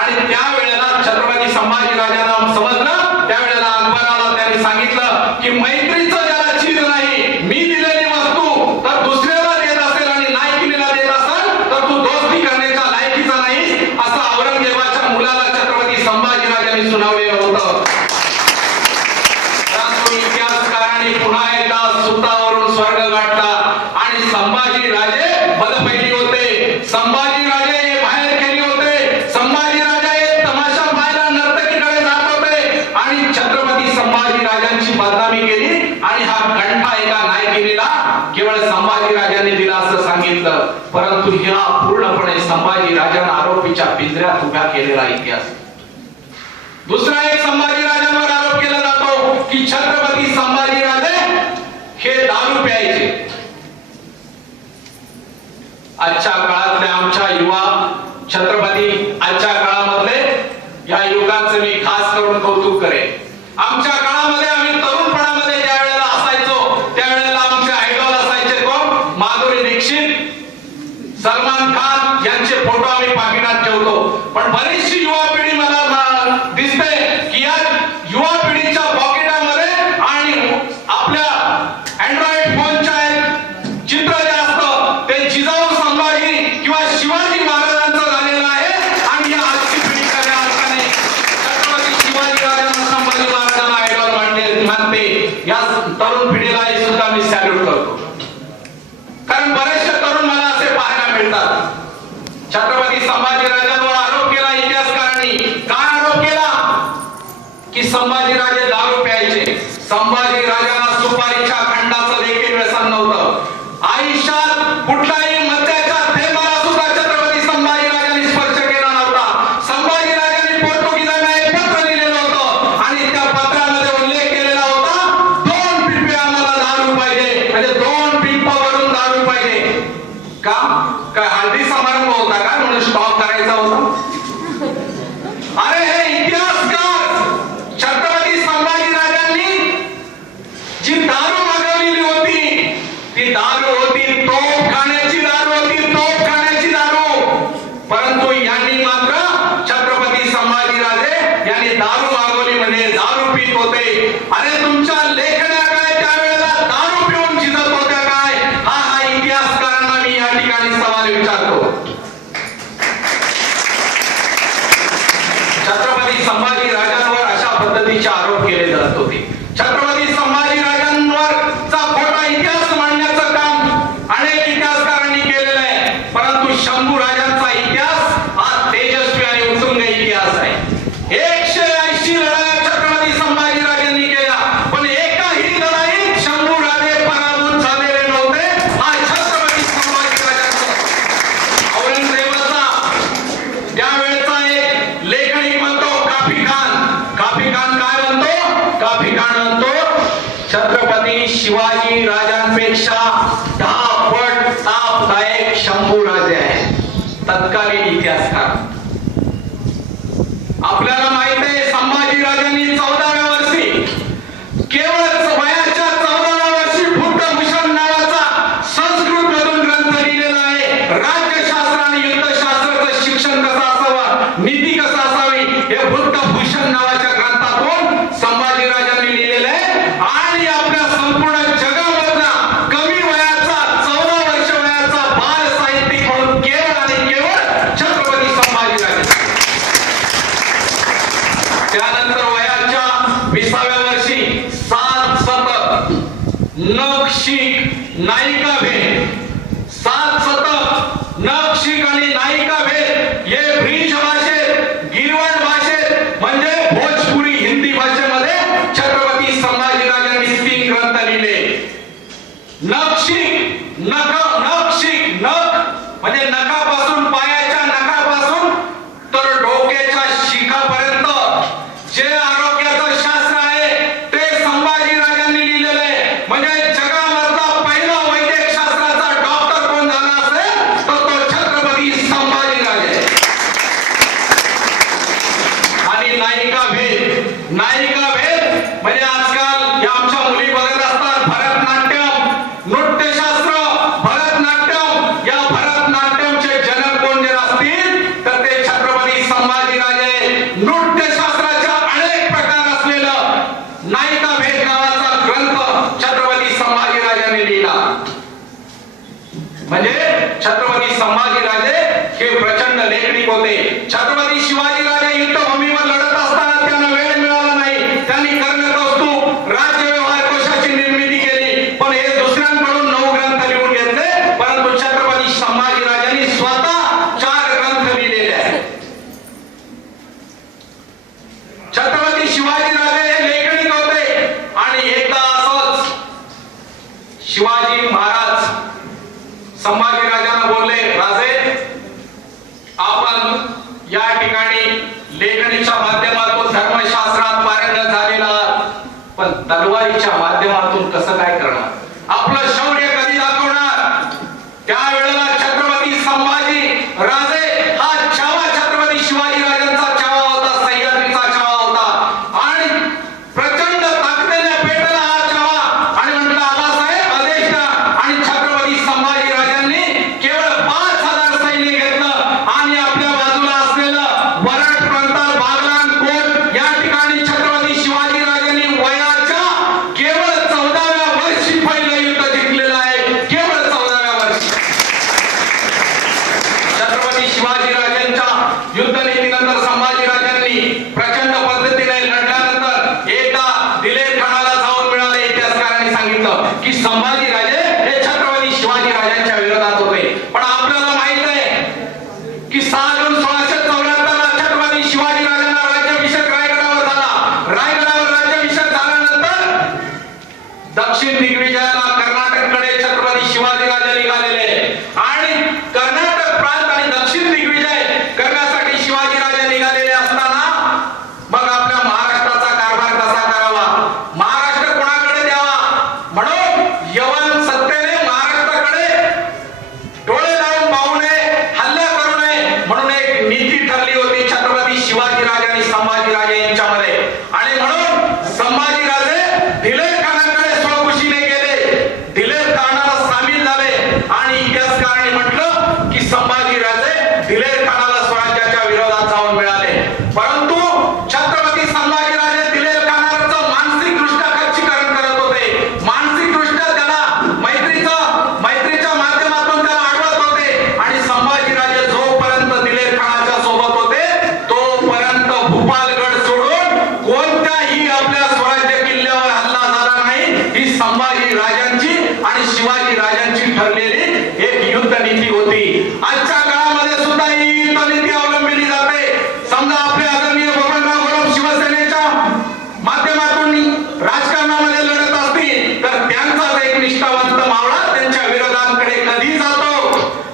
आणि त्या वेळेला छत्रपती संभाजीराजांना समजलं, त्यावेळेला अकबराला त्यांनी सांगितलं की मैत्रीचं ज्याला चीज नाही, मी दिलेली वस्तू तर दुसऱ्याला देत असेल आणि नायकिनीला देत असेल तर तू दोस्ती करण्याच्या लायकीचा नाही, असं औरंगजेबाच्या मुलाला छत्रपती संभाजीराजांनी सुनावलेलं होतं. परंतु इतिहासकारांनी पुन्हा एकदा सुतावरून स्वर्ग गाठला आणि संभाजीराजे बदपैली होते. संभाजीराजे हे बाहेर गेले होते. संभाजीराजे हे तमाशा पाहायला नर्तकीकडे जात होते आणि छत्रपती संभाजीराजांची बदनामी केली आणि हा कंठा एका नायकिनीला केवळ संभाजीराजांनी दिला असं सांगितलं. परंतु हा पूर्णपणे संभाजीराजांना आरोपीच्या पिंजऱ्यात उभ्या केलेला इतिहास. दुसरा एक संभाजीराजांवर आरोप केला जातो की छत्रपती संभाजीराजे हे दारू प्यायचे. आजच्या काळातले आमच्या युवा छत्रपती, आजच्या काळामधले या युगाचं मी खास करून कौतुक करेन. आमच्या काळामध्ये आम्ही तरुणपणामध्ये ज्या वेळेला असायचो त्यावेळेला आमचे आयडॉल असायचे कोण? माधुरी दीक्षित, सलमान खान यांचे फोटो आम्ही पाकिटात ठेवतो. पण बरीचशी युवा पिढी मला दिसते की या युवा पिढीच्या पॉकेटामध्ये आणि आपल्या अँड्रॉइड फोनच्या चित्र जे असतं ते जिजाऊ संभाजी किंवा शिवाजी महाराजांचं झालेलं आहे. आणि या आजची पिढी खऱ्या अर्थाने छत्रपती शिवाजी राजांना, संभाजी महाराजांना आयडॉल मानते. या तरुण पिढीला सुद्धा मी सॅल्यूट करतो. कारण बरेचसे तरुण मला असे पाहायला मिळतात. छत्रपती संभाजीराजांवर आरोप केला इतिहासकारांनी. काय आरोप केला? की संभाजीराजे दारू प्यायचे. संभाजीराजांना सुपारीच्या खंडाचं देखील व्यसन नव्हतं. आयुष्यात कुठलाही मद्याच्या थेंबाला सुद्धा छत्रपती संभाजीराजांनी स्पर्श केला नव्हता. संभाजीराजांनी पोर्तुगीजांना एक पत्र लिहिलेलं होतं आणि त्या पत्रामध्ये उल्लेख केलेला होता 2 पिंपे आम्हाला दारू पाहिजे, म्हणजे 2 पिंपावरून दारू पाहिजे. का? काय हळदी समारंभ होता का म्हणून स्टॉक करायचा होता? अरे हे इतिहासकार, छत्रपती संभाजीराजांनी जी दारू मागवलेली होती ती दारू होती तोफ खाण्याची दारू होती, तोफ खाण्याची दारू. परंतु यांनी मात्र छत्रपती संभाजीराजे यांनी दारू मागवली म्हणजे दारू पीत होते. अरे तुमच्या लेखण्या काय त्यावेळेला दारू पिऊन झिजत होत्या काय? हा इतिहासकारांना मी या ठिकाणी सवाल विचारतो. छत्रपती संभाजीराजांवर अशा पद्धतीचे आरोप केले जात होते. छत्रपती संभाजीराजांवरचा खोटा इतिहास मांडण्याचं काम अनेक इतिहासकारांनी केलेलं आहे. परंतु शंभू राजांचा इतिहास हा तेजस्वी आणि उत्तुंग इतिहास आहे. 180 लढाया छत्रपती संभाजीराजांनी केल्या, पण एकाही लढाईत शंभू राजे पराभूत झालेले नव्हते. हा छत्रपती संभाजीराजांचा औरंगजेबाचा त्यावेळेचा एक लेखनिक म्हणतो काफी खान. काफी खान काय म्हणतो? काफी खान म्हणतो छत्रपती शिवाजी राजांपेक्षा 10 पट तापदायक शंभू राजे आहेत. तत्कालीन इतिहासकार. आपल्याला माहित आहे संभाजीराजांनी 14व्या वर्षी, केवळ वयाच्या 14व्या वर्षी बुद्धभूषण नावाचा संस्कृत मधून ग्रंथ लिहिलेला आहे. राज्यशास्त्र आणि युद्धशास्त्राचं शिक्षण कसं असावं, नीती कसं असावी, हे बुद्धभूषण नावाच्या ग्रंथातून संभाजीराजांनी लिहिलेलं आहे. आणि आपल्या संपूर्ण जगामधला कमी वयाचा 14 वर्ष वयाचा बाल साहित्यिक म्हणून केवळ आणि केवळ छत्रपती संभाजीराजे. त्यानंतर वयाच्या 20व्या वर्षी 7 शतक नक्षिक नायिका भेद 7 शतक नक्षिक आणि नायिका भेद हे ब्रिज भाषेत गिरवट भाषेत म्हणजे भोजपुरी हिंदी भाषेमध्ये छत्रपती संभाजीराजांनी 3 ग्रंथ लिहिले. नक्षिक नक्षिक नख म्हणजे नखापासून पायाच्या नखापासून तर डोक्याच्या शिखापर्यंत जे आरोग्याचं शास्त्र आहे ते संभाजीराजांनी लिहिलेलं आहे. म्हणजे जगामधला पहिला वैद्यक शास्त्राचा डॉक्टर कोण झाला असेल तर तो छत्रपती संभाजीराजे. आणि नायिका भेद म्हणजे आजकाल या आमच्या मुली बघत असतात भरतनाट्यम नृत्यशास्त्र भरतनाट्यम या भरतनाट्यमचे जनक कोण जर असतील तर ते छत्रपती संभाजीराजे. नृत्यशास्त्राच्या अनेक प्रकार असलेलं नायिका भेद नावाचा ग्रंथ छत्रपती संभाजीराजांनी लिहिला. म्हणजे छत्रपती संभाजीराजे हे प्रचंड लेखनिक होते. छत्रपती शिवाजीराजे युद्धभूमीवर लढत असताना त्यांना वेळ मिळाला नाही. त्यांनी कर्णकौस्तुभ राज्य व्यवहार कोशाची निर्मिती केली पण हे दुसऱ्यांकडून 9 ग्रंथ लिहून घेतले. परंतु छत्रपती संभाजीराजांनी स्वतः 4 ग्रंथ लिहिलेले आहेत. छत्रपती शिवाजीराजे हे लेखनिक होते. आणि एकदा असंच शिवाजी महाराज संभाजीराजांना बोलले, राजे आपण या ठिकाणी लेखणीच्या माध्यमातून धर्मशास्त्रात पारंगत झालेला आहात पण तलवारीच्या माध्यमातून कसं काय करणार? आपलं शौर्य कधी दाखवणार? त्यावेळेला छत्रपती संभाजी राजे हा छावा छत्रपती शिवाजी राजांचा छावा होता, सह्याद्रीचा छावा होता आणि प्रचंड ताकदीने पेटला हा छावा आणि म्हटलं आबासाहेब आदेश द्या. आणि छत्रपती संभाजी राजांनी केवळ 5000 सैन्य घेतलं आणि आपल्या बाजूला असलेलं वरड प्रांतात बागलाण कोट या ठिकाणी छत्रपती शिवाजी राजांनी वयाच्या केवळ 14व्या वर्षी पहिलं युद्ध जिंकलेलं आहे. केवळ 14व्या वर्षी छत्रपती शिवाजी राजांच्या युद्धनीतीनंतर संभाजीराजांनी प्रचंड पद्धतीने लढल्यानंतर एकदा दिलेर खानाला जाऊन मिळाले. इतिहासकारांनी सांगितलं की संभाजीराजे हे छत्रपती शिवाजी राजांच्या विरोधात होते. पण आपल्याला माहित आहे की 6 जून 1674 ला छत्रपती शिवाजी राजांना राज्याभिषेक रायगडावर झाला. रायगडावर राज्याभिषेक झाल्यानंतर दक्षिण दिग्विजयाला कर्नाटककडे छत्रपती शिवाजीराजे निघालेले आणि कर्नाटक प्रांत आणि दक्षिण दिग्विजय करण्यासाठी शिवाजीराजे निघालेले असताना मग आपल्या महाराष्ट्राचा कारभार कसा करावा, महाराष्ट्र कोणाकडे द्यावा म्हणून यवन सत्तेने महाराष्ट्राकडे डोळे लावून पाहू नये, हल्ला करू नये म्हणून एक नीती ठरली होती छत्रपती शिवाजीराजे आणि संभाजीराजे यांच्यामध्ये. आणि म्हणून संभाजीराजे दिलेर खानाकडे स्वखुशीने गेले, दिलेर खानाला सामील झाले आणि इतिहासकारांनी म्हटलं की संभाजीराजे दिलेर खानाला स्वराज्याच्या विरोधात जाऊन मिळाले. परंतु छत्रपती संभाजीराजे दिलेर खानाचं मानसिकदृष्ट्या खच्चीकरण करत होते. मानसिकदृष्ट्या त्याला मैत्रीच्या माध्यमातून त्याला अडवत होते. आणि संभाजीराजे जोपर्यंत दिलेर खानाच्या सोबत होते तोपर्यंत भूपालगड सोडून कोणत्याही आपल्या स्वराज्य किल्ल्यावर हल्ला झाला नाही. ही संभाजी राजांची आणि शिवाजी राजांची ठरलेली एक युद्ध नीती होती. आजच्या काळामध्ये सुद्धा ही युद्ध नीती अवलंबली जाते. समजा आपले आदरणीय बबनराव घोलप शिवसेनेच्या माध्यमातून राजकारणामध्ये लढत असतील तर त्यांचाच एक निष्ठावंत मावळा त्यांच्या विरोधांकडे कधी जातो,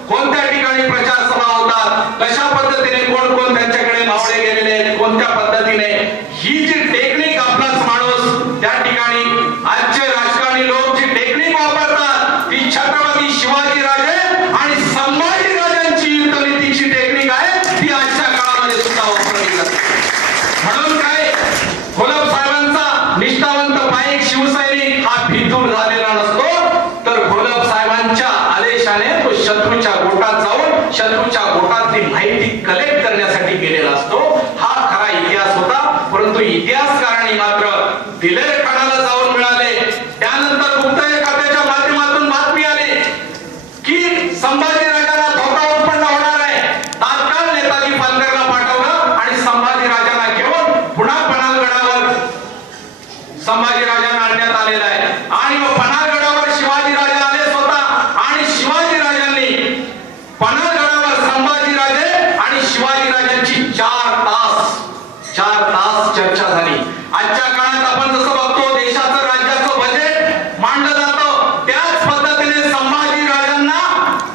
कोणत्या ठिकाणी प्रचार सभा होतात, कशा पद्धतीने कोण त्यांच्याकडे मावळे गेलेले आहेत, कोणत्या पद्धतीने ही जी टेक्निक आपलाच माणूस त्या ठिकाणी आजचे राजकारणी लोक जी टेक्निक वापरतात ती छत्रपती शिवाजीराजे आणि संभाजीराजांची युद्धनीतीची टेक्निक आहे. ती आजच्या काळामध्ये सुद्धा वापरली जाते. म्हणून काय घोलप साहेबांचा निष्ठावंत पायक शिवसैनिक हा फितूर झालेला नसतो तर घोलप साहेबांच्या आदेशाने तो शत्रूच्या गोटात जाऊन शत्रूच्या गोटातली माहिती कलेक्ट करण्यासाठी गेलेला असतो. हा खरा इतिहास होता. परंतु इतिहासकारांनी मात्र दिलेर खानाला जाऊन मिळाले. त्यानंतर गुप्तहेर खात्याच्या माध्यमातून बातमी आली की संभाजीराजांना धोका उत्पन्न होणार आहे. तात्काळ नेताजी पालकरला पाठवलं आणि संभाजीराजांना घेऊन पुन्हा पन्हाळगडावर संभाजीराजांना आणण्यात आलेला आहे. आणि मग पन्हाळगडावर शिवाजीराजे आले स्वतः आणि शिवाजीराजांनी पन्हाळगडावर संभाजीराजे आणि शिवाजीराजांची 4 तास चर्चा झाली. आजच्या काळात आपण जसं बघतो देशाचं राज्याचं बजेट मांडलं जातं, त्याच पद्धतीने संभाजीराजांना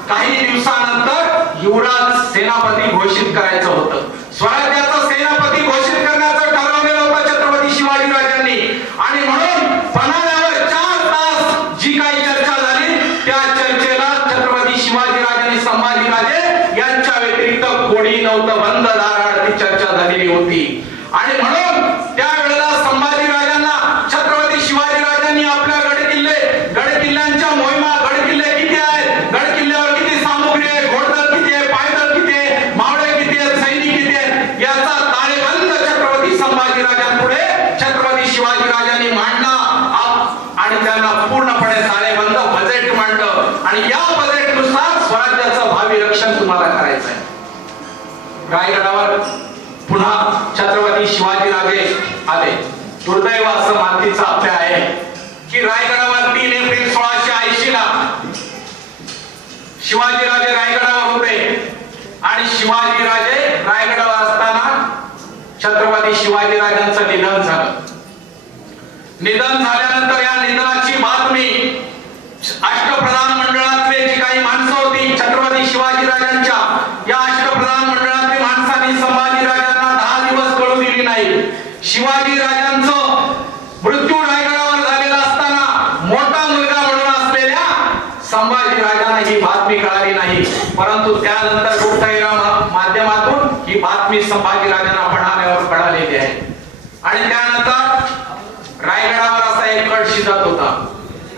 काही दिवसानंतर युवराज सेनापती घोषित करायचं होतं. स्वराज्याचं सेनापती घोषित करण्याचं ठरवलेलं होतं छत्रपती शिवाजीराजांनी. आणि म्हणून पन्हाळ्यावर 4 तास जी काही चर्चा झाली त्या चर्चेला छत्रपती शिवाजीराजे आणि संभाजीराजे यांच्या व्यतिरिक्त कोणी नव्हतं. बंद दाराआड ती चर्चा झालेली होती. आणि म्हणून त्यावेळेला संभाजीराजांना छत्रपती शिवाजीराजांनी आपल्या गडकिल्ल्यांच्या मोहिमा, गडकिल्ले किती आहेत, गडकिल्ल्यावर किती सामुग्री आहे, घोडदळ किती आहे, पायदळ किती आहे, मावळे किती आहेत, सैनिक किती आहेत, याचा ताळेबंद छत्रपती संभाजीराजांपुढे छत्रपती शिवाजीराजांनी मांडला. आणि त्यांना पूर्णपणे ताळेबंद बजेट मांडलं. आणि या बजेटनुसार स्वराज्याचं भावी रक्षण तुम्हाला करायचं आहे. रायगडावर पुन्हा छत्रपती शिवाजीराजे आले. दुर्दैव असं मातीचं आपल्या आहे की रायगडावर 3 एप्रिल 1680 ला शिवाजीराजे रायगडावर होते. आणि शिवाजीराजे रायगडावर असताना छत्रपती शिवाजीराजांचं निधन झालं. निधन झाल्यानंतर या निधनाची बातमी अष्टप्रधान मंडळातले जी काही माणसं होती छत्रपती शिवाजीराजांच्या, या अष्टप्रधान मंडळातल्या माणसांनी संभाजीराजांना 10 दिवस कळू दिली नाही. शिवाजीराजांचं मृत्यू रायगडावर झालेला असताना मोठा मुलगा म्हणून असलेल्या संभाजीराजांना ही बातमी कळाली नाही. परंतु त्यानंतर गुप्तहेर माध्यमातून ही बातमी संभाजीराजांना पन्हाळ्यावर कळालेली आहे. आणि त्यानंतर रायगडावर असा एक कट शिजत होता.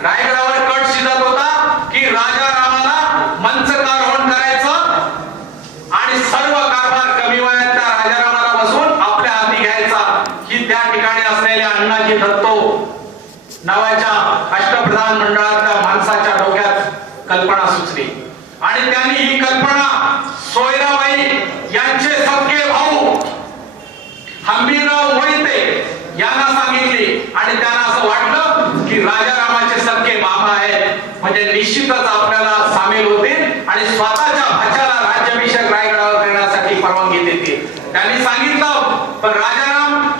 रायगडावर कट शिजत होता की राजा रामाला मंचकारोहण करायचं आणि सर्व कारभार कमी वयात त्या राजारामाला बसून आपल्या हाती घ्यायचा. ही त्या ठिकाणी असलेल्या अण्णाजी दत्तो नावाच्या अष्टप्रधान मंडळातल्या माणसाच्या डोक्यात कल्पना सुचली. आणि त्यांनी ही कल्पना सोयराबाई यांचे सख्खे भाऊ हंबीरराव मोहिते यांना सांगितली. आणि त्यांना असं वाटलं की राजारामाचे सख्खे मामा आहेत, म्हणजे निश्चितच आपल्याला सामील होतील आणि स्वतःच्या भाच्याला राज्याभिषेक रायगडावर करण्यासाठी परवानगी देतील. त्यांनी सांगितलं. पण राजाराम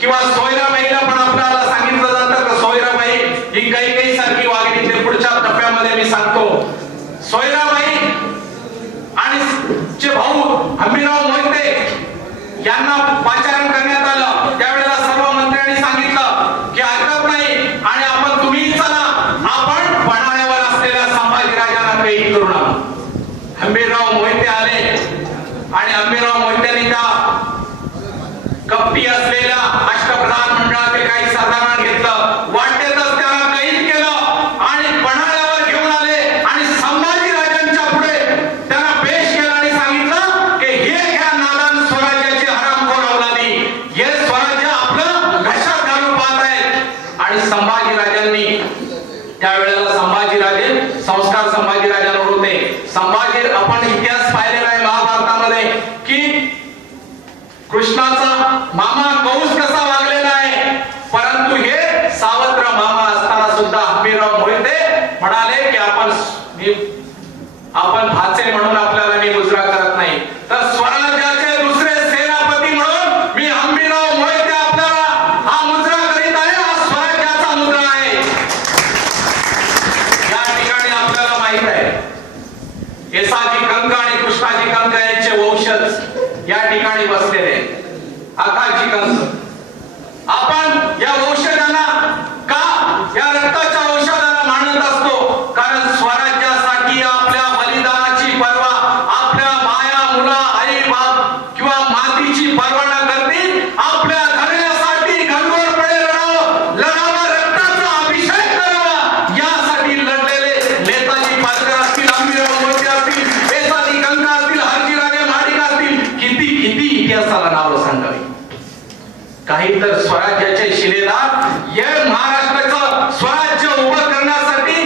किंवा सोयराबाईला पण आपल्याला सांगितलं जातं की सोयराबाई ही काही सारखी वागली. ते पुढच्या टप्प्यामध्ये मी सांगतो. सोयराबाई आणि चे भाऊ हंबीरराव मोहिते यांना पाचारण करण्यात आलं. त्यावेळेला सर्व मंत्र्यांनी सांगितलं की हरकत नाही आणि आपण तुम्ही चला, आपण पन्हाळ्यावर असलेल्या संभाजीराजांना काही करू नका. हंबीरराव मोहिते आले आणि हंबीरराव मोहित्यांनी त्या कपटी असलेल्या अष्टप्रधान मंडळातील काही सरदारांना घेतलं. वाटेतच त्याला कैद केलं आणि पन्हाळ्यावर घेऊन आले आणि संभाजीराजांच्या पुढे त्यांना पेश केलं आणि सांगितलं की हे घ्या नादान स्वराज्याची हरामखोर औलादी, हे स्वराज्य आपलं घशात घालून पाहत आहेत. आणि संभाजीराजांनी त्यावेळेला संभाजीराजे संस्कार संभाजीराजांवर होते. संभाजी आपण इतिहास पाहिलेला आहे महाभारतामध्ये की कृष्णाचा मामा कंस कसा वागलेला आहे. परंतु हे सावत्र मामा असताना सुद्धा हंबीरराव मोहिते म्हणाले की आपण भाचे म्हणून आपल्याला मी मुजरा करत नाही, तर स्वराज्याचे दुसरे सेनापती म्हणून मी हंबीरराव मोहिते आपल्याला हा मुजरा करीत आहे. हा स्वराज्याचा मुद्रा आहे. या ठिकाणी आपल्याला माहित आहे येसाजी कंक आणि कृष्णाजी कंक यांचे वंशज या ठिकाणी बसलेले. अकाजी कंक आपण या वंशजांना का या रक्ताच्या वंशजांना मानत असतो, कारण स्वराज्यासाठी आपल्या बलिदानाची पर्वा, आपल्या माया मुला आई बाप किंवा मातीची पर्वा न करतील, आपल्या घराण्यासाठी घनघोरपणे लढावा, रक्ताचा अभिषेक करावा यासाठी लढलेले नेताजी पालकर असतील, हंबीरराव मोहिते असतील, येसाजी कंक असतील, हरजीराजे महाडिक असतील, किती इतिहासाला नाव सांगावी. काही तर स्वराज्याचे शिलेदार या महाराष्ट्राचं स्वराज्य उभं करण्यासाठी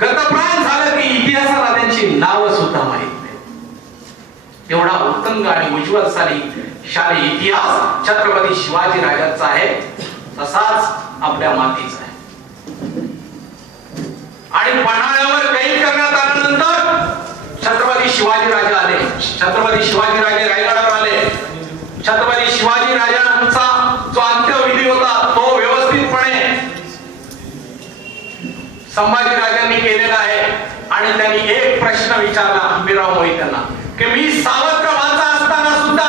गतप्राण झालं की इतिहासाला त्यांची नाव सुद्धा माहित नाही. एवढा उत्तुंग आणि उज्ज्वल शाली इतिहास छत्रपती शिवाजी राजांचा आहे. तसाच आपल्या मातीचा आहे. आणि पन्हाळ्यावर कैद करण्यात आल्यानंतर छत्रपती शिवाजी राजे आले. छत्रपती शिवाजी राजे रायगडावर आले. छत्रपती शिवाजी राजांचा जो अंत्यविधी होता तो व्यवस्थितपणे संभाजी राजांनी केलेला आहे. आणि त्यांनी एक प्रश्न विचारला हंबीरराव मोहित्यांना की मी सावत्र वाचा असताना सुद्धा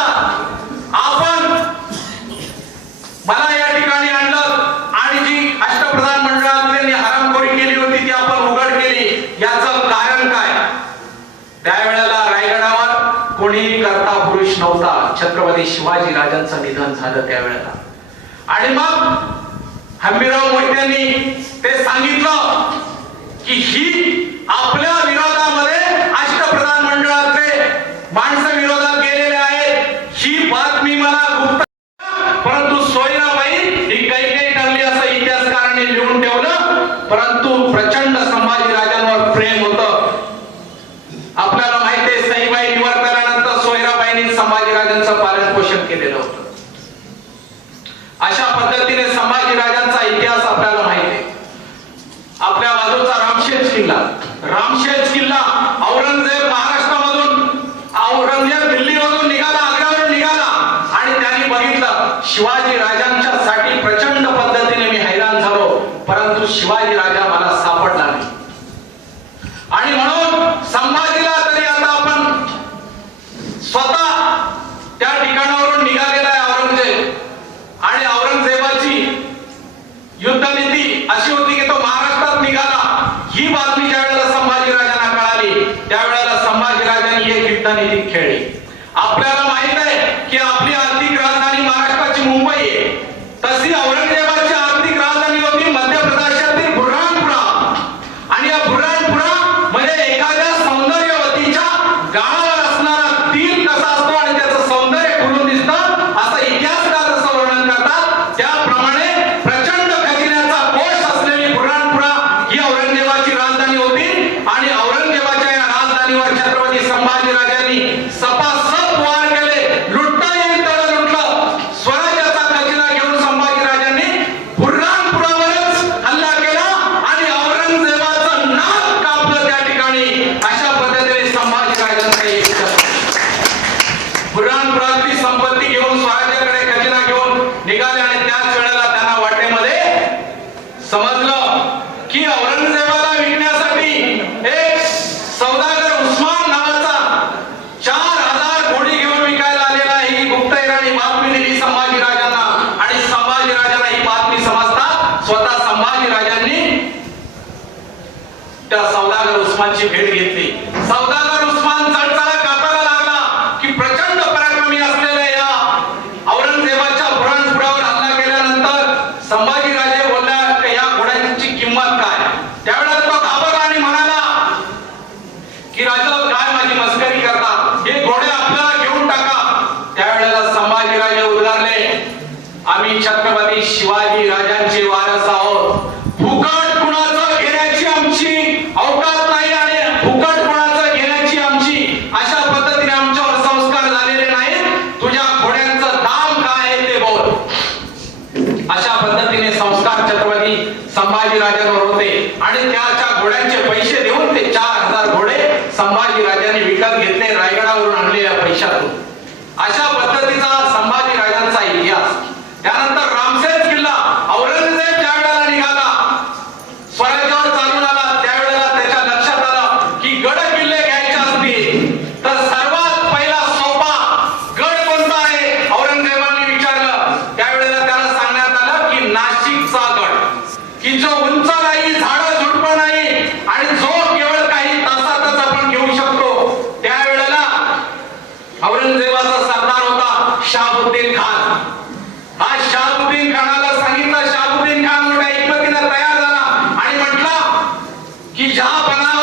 आपण मला या ठिकाणी आणलं आणि जी अष्टप्रधान मंडळातल्यांनी हरामखोरी केली होती ती आपण उघड केली, याचं कारण काय? त्यावेळेला रायगडावर कोणीही कर्ता पुरुष नव्हता. छत्रपती शिवाजी राजांचं निधन झालं त्यावेळेला. आणि मग हंबीरराव मोहित्यांनी ते सांगितलं की ही आपल्या विरोधामध्ये अष्टप्रधान मंडळातले माणसं विरोधात गेलेले आहेत. ही बातमी मला गुप्त, परंतु सोयराबाई ही काही ठरली असं इतिहासकारांनी लिहून ठेवलं. परंतु प्रचंड संभाजी राजांवर प्रेम होतं. आपल्याला माहिती आहे सईबाई निवर्तनानंतर सोयराबाईंनी संभाजी राजांचं पालन पोषण केलेलं होतं. अशा पद्धतीने संभाजी राजांचा इतिहास आपल्याला माहिती आहे. आपल्या बाजूचा रामशेज किल्ला, रामशेज किल्ला औरंगजेब महाराष्ट्रामधून, औरंगजेब दिल्लीमधून निघाला, आग्र्यावरून निघाला आणि त्यांनी बघितलं शिवाजी राजांच्या साठी प्रचंड पद्धतीने मी हैराण झालो, परंतु शिवाजी राजा मला सापडला नाही. आणि म्हणून संभाजीला तरी आता आपण स्वतः त्या ठिकाणावरून निघालेला आहे औरंगजेब. आणि औरंगजेबाची युद्धनीती अशी होती की तो महाराष्ट्रात निघाला. ही बातमी ज्या वेळेला संभाजी राजांना कळाली त्यावेळेला संभाजी राजांनी एक युद्धनीती खेळली. आपल्याला माहित आहे की आपली आर्थिक राजधानी महाराष्ट्राची मुंबई आहे, तशी औरंगजेबाची आर्थिक राजधानी होती मध्य प्रदेशातील बुऱ्हाणपुरा. आणि या बुऱ्हाणपुरा म्हणजे एखाद्या सौंदर्यवतीच्या गावावर असणारा तीर कसा असतो आणि त्याचं सौंदर्य खुलून दिसतं असं इतिहासकार जसं वर्णन करतात त्याप्रमाणे प्रचंड खजिन्याचा कोश असलेली बुऱ्हाणपुरा ही औरंगजेबाची राजधानी होती. आणि औरंगजेबाच्या या राजधानीवर छत्रपती संभाजी राजांनी सपासप वार केले. लुटता येईल तेवढं लुटलं. स्वराज्याचा खजिना घेऊन संभाजी राजांनी बुऱ्हाणपुरावरच हल्ला केला आणि औरंगजेबाचं नाक कापलं त्या ठिकाणी. अशा पद्धतीने संभाजी राजांचा एक बुऱ्हाणपुरातली संपत्ती घेऊन स्वराज्याकडे खजिना घेऊन निघाले. आणि त्याच वेळेला त्यांना वाटेमध्ये समजलं की औरंगजेबाला विकण्यासाठी एक सौदागर उस्मान नावाचा 4000 घोडी घेऊन विकायला आलेला आहे. ही गुप्तहेरांनी बातमी दिली संभाजी राजांना. आणि संभाजी राजांना ही बातमी समजता स्वतः संभाजी राजांनी त्या सौदागर उस्मानची भेट घेतली. सौदागर उस्मान चढताना कापायला लागला की प्रचंड पराक्रमी असलेल्या या औरंगजेबाच्या बुऱ्हाणपुरावर हल्ला केल्यानंतर संभाजी राजे बोलला की या घोड्यांची किंमत काय? त्यावेळेला तो घाबरला आणि म्हणाला की राजा काय माझी मस्करी करता, हे घोडे आपल्याला घेऊन टाका. त्यावेळेला संभाजी राजे उद्गारले, आम्ही छत्रपती शिवाजी राजांचे वारस आहोत. फुकट कुणाचं घेण्याची आमची अवकाश नाही आणि फुकट कुणाचं घेण्याची आमची अशा पद्धतीने आमच्यावर संस्कार झालेले नाहीत. तुझ्या घोड्यांचं दाम काय आहे ते बोल. अशा पद्धतीने संस्कार छत्रपती संभाजी राजांवर होते. आणि त्याच्या घोड्यांचे पैसे देऊन ते 4000 घोडे संभाजी राजांनी विकत घेतले रायगडावरून आणलेल्या पैशातून. अशा पद्धतीचा संभाजी राजांचा इतिहास. त्यानंतर रामशेज किल्ला औरंगजेब ज्या वेळेला निघाला स्वराज्यावर चालून आला त्यावेळेला त्याच्या लक्षात आलं की गड किल्ले घ्यायचे असतील तर सर्वात पहिला सोपा गड कोणता आहे औरंगजेबांनी विचारलं. त्यावेळेला त्याला सांगण्यात आलं की नाशिकचा गड, की जो उंच नाही, झाडं झुडपं नाही आणि जो केवळ काही तासातच आपण घेऊ शकतो. त्यावेळेला औरंगजेबाचा सरदार होता शहाबुद्दीन खान. हा शहाबुद्दीन खानाला सांगितलं. शहाबुद्दीन खान मोठ्या हिकमतीने तयार झाला आणि म्हटला की जहा बनाव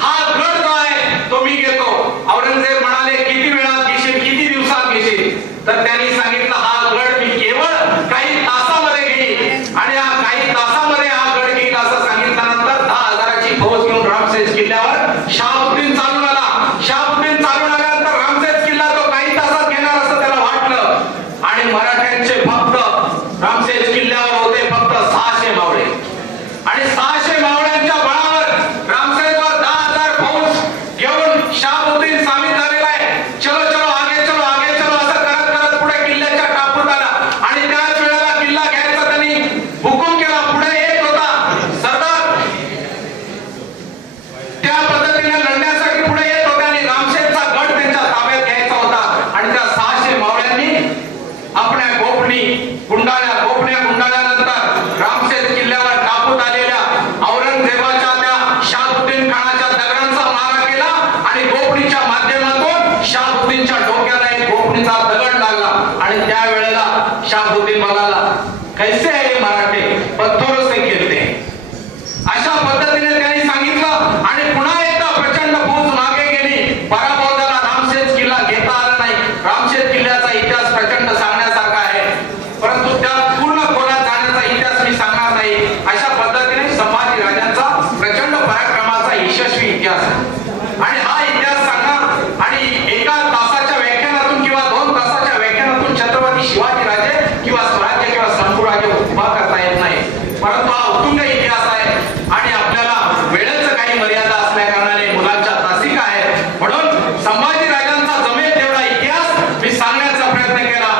हा गड जो आहे तो मी घेतो. औरंगजेब म्हणाले किती वेळात घेशील, किती दिवसात घेशील? तर त्यांनी सांगितलं हा गड मी केवळ काही तासामध्ये घेईन. आणि हा काही तासामध्ये हा गड घेईल असं सांगितल्यानंतर 10,000ची फौज घेऊन रामशेज किल्ल्यावर शहाबुद्दीन चालून आला. शहाबुद्दीन चालून आल्यानंतर रामशेज किल्ला तो काही तासात घेणार असं त्याला वाटलं. आणि मराठ्यांचे भक्त रामशेज किल्ल्यावर आणि 600 मावळ्यांच्या बळावर रामसेनवर 10,000 फौज घेऊन शहाबुद्दीन सामील झालेला आहे. चलो चलो आगे चलो असं करत करत पुढे किल्ल्याच्या टापूत आला आणि त्याच वेळेला किल्ला घ्यायचा त्यांनी हुकूम केला. पुढे येत होता सरदार, त्या पद्धतीने लढण्यासाठी पुढे येत होते आणि रामसेनचा गड त्यांच्या ताब्यात घ्यायचा होता. आणि त्या 600 मावळ्यांनी आपल्या गोपण्या गुंडाळल्यानंतर रामसेन किल्ल्यावर टापूत आलेल्या औरंगजेबाच्या त्या शहाबुद्दीन खानाच्या दगडांचा मारा केला आणि गोपणीच्या माध्यमातून शहाबुद्दीनच्या डोक्याला एक गोपणीचा दगड लागला. आणि त्या वेळेला शहाबुद्दीन म्हणाला, कैसे आहे मराठे, पत्थरों से खेळते. अशा पद्धतीने त्यांनी सांगितलं आणि पुन्हा एकदा प्रचंड फौज मागे गेली. पराभव झाला. रामसेन किल्ला घेता आला नाही. रामसेन किल्ल्याचा इतिहास प्रचंड सांगण्यासारखा आहे, परंतु त्या पूर्ण खोलात जाण्याचा इतिहास मी सांगणार नाही. अशा पद्धतीने संभाजी राजांचा प्रचंड पराक्रमाचा यशस्वी इतिहास आहे. आणि हा इतिहास सांगणार आणि एका तासाच्या व्याख्यानातून किंवा 2 तासाच्या व्याख्यानातून छत्रपती शिवाजी राजे किंवा स्वराज्य किंवा संपूराज्य उभा करता येत नाही. परंतु हा उत्तुंग इतिहास आहे आणि आपल्याला वेळेचं काही मर्यादा असल्या कारणाने मुलांच्या तासिका आहेत. म्हणून संभाजी राजांचा जमेल तेवढा इतिहास मी सांगण्याचा प्रयत्न केला.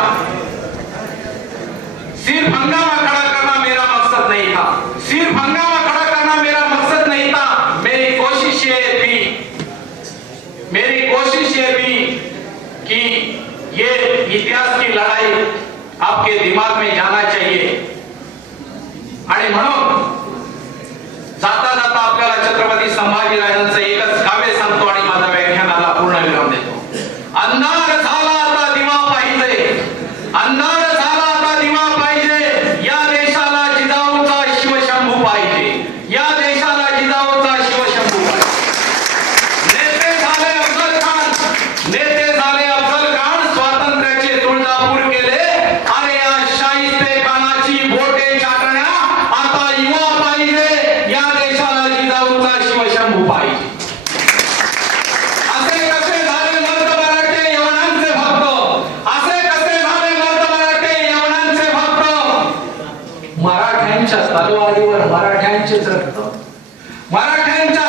सिर्फ हंगामा खड़ा करना मेरा मकसद नहीं था. सिर्फ हंगामा खड़ा करना मेरा मकसद नहीं था. मेरी कोशिश ये थी कि ये इतिहास की लड़ाई आपके दिमाग में जाना चाहिए. आणि म्हणून जाता जाता आपल्याला छत्रपती संभाजी राजांचं एकच काव्य सांगतो आणि माझ्या व्याख्यानाला पूर्ण विराम देतो. अंधार झाला आता दिवा पाहिजे, अंधार झाला आता दिवा पाहिजे, या देशाला जिजाऊचा शिवशंभू पाहिजे, या देशाला जिजाऊचा शिवशंभू पाहिजे. नेते झाले अफजल खान, स्वातंत्र्याचे तुळजापूर केले. अरे या शाहिस्ते खानाची बोटे चाटण्या आता युवा पाहिजे, या देशाला जिजाऊचा शिवशंभू पाहिजे. असे कसे झाले मर्द मराठे यवनांचे भक्त, असे कसे झाले मर्द मराठे यवनांचे भक्त. मराठ्यांच्या तलवारीवर मराठ्यांचेच रक्त, मराठ्यांच्या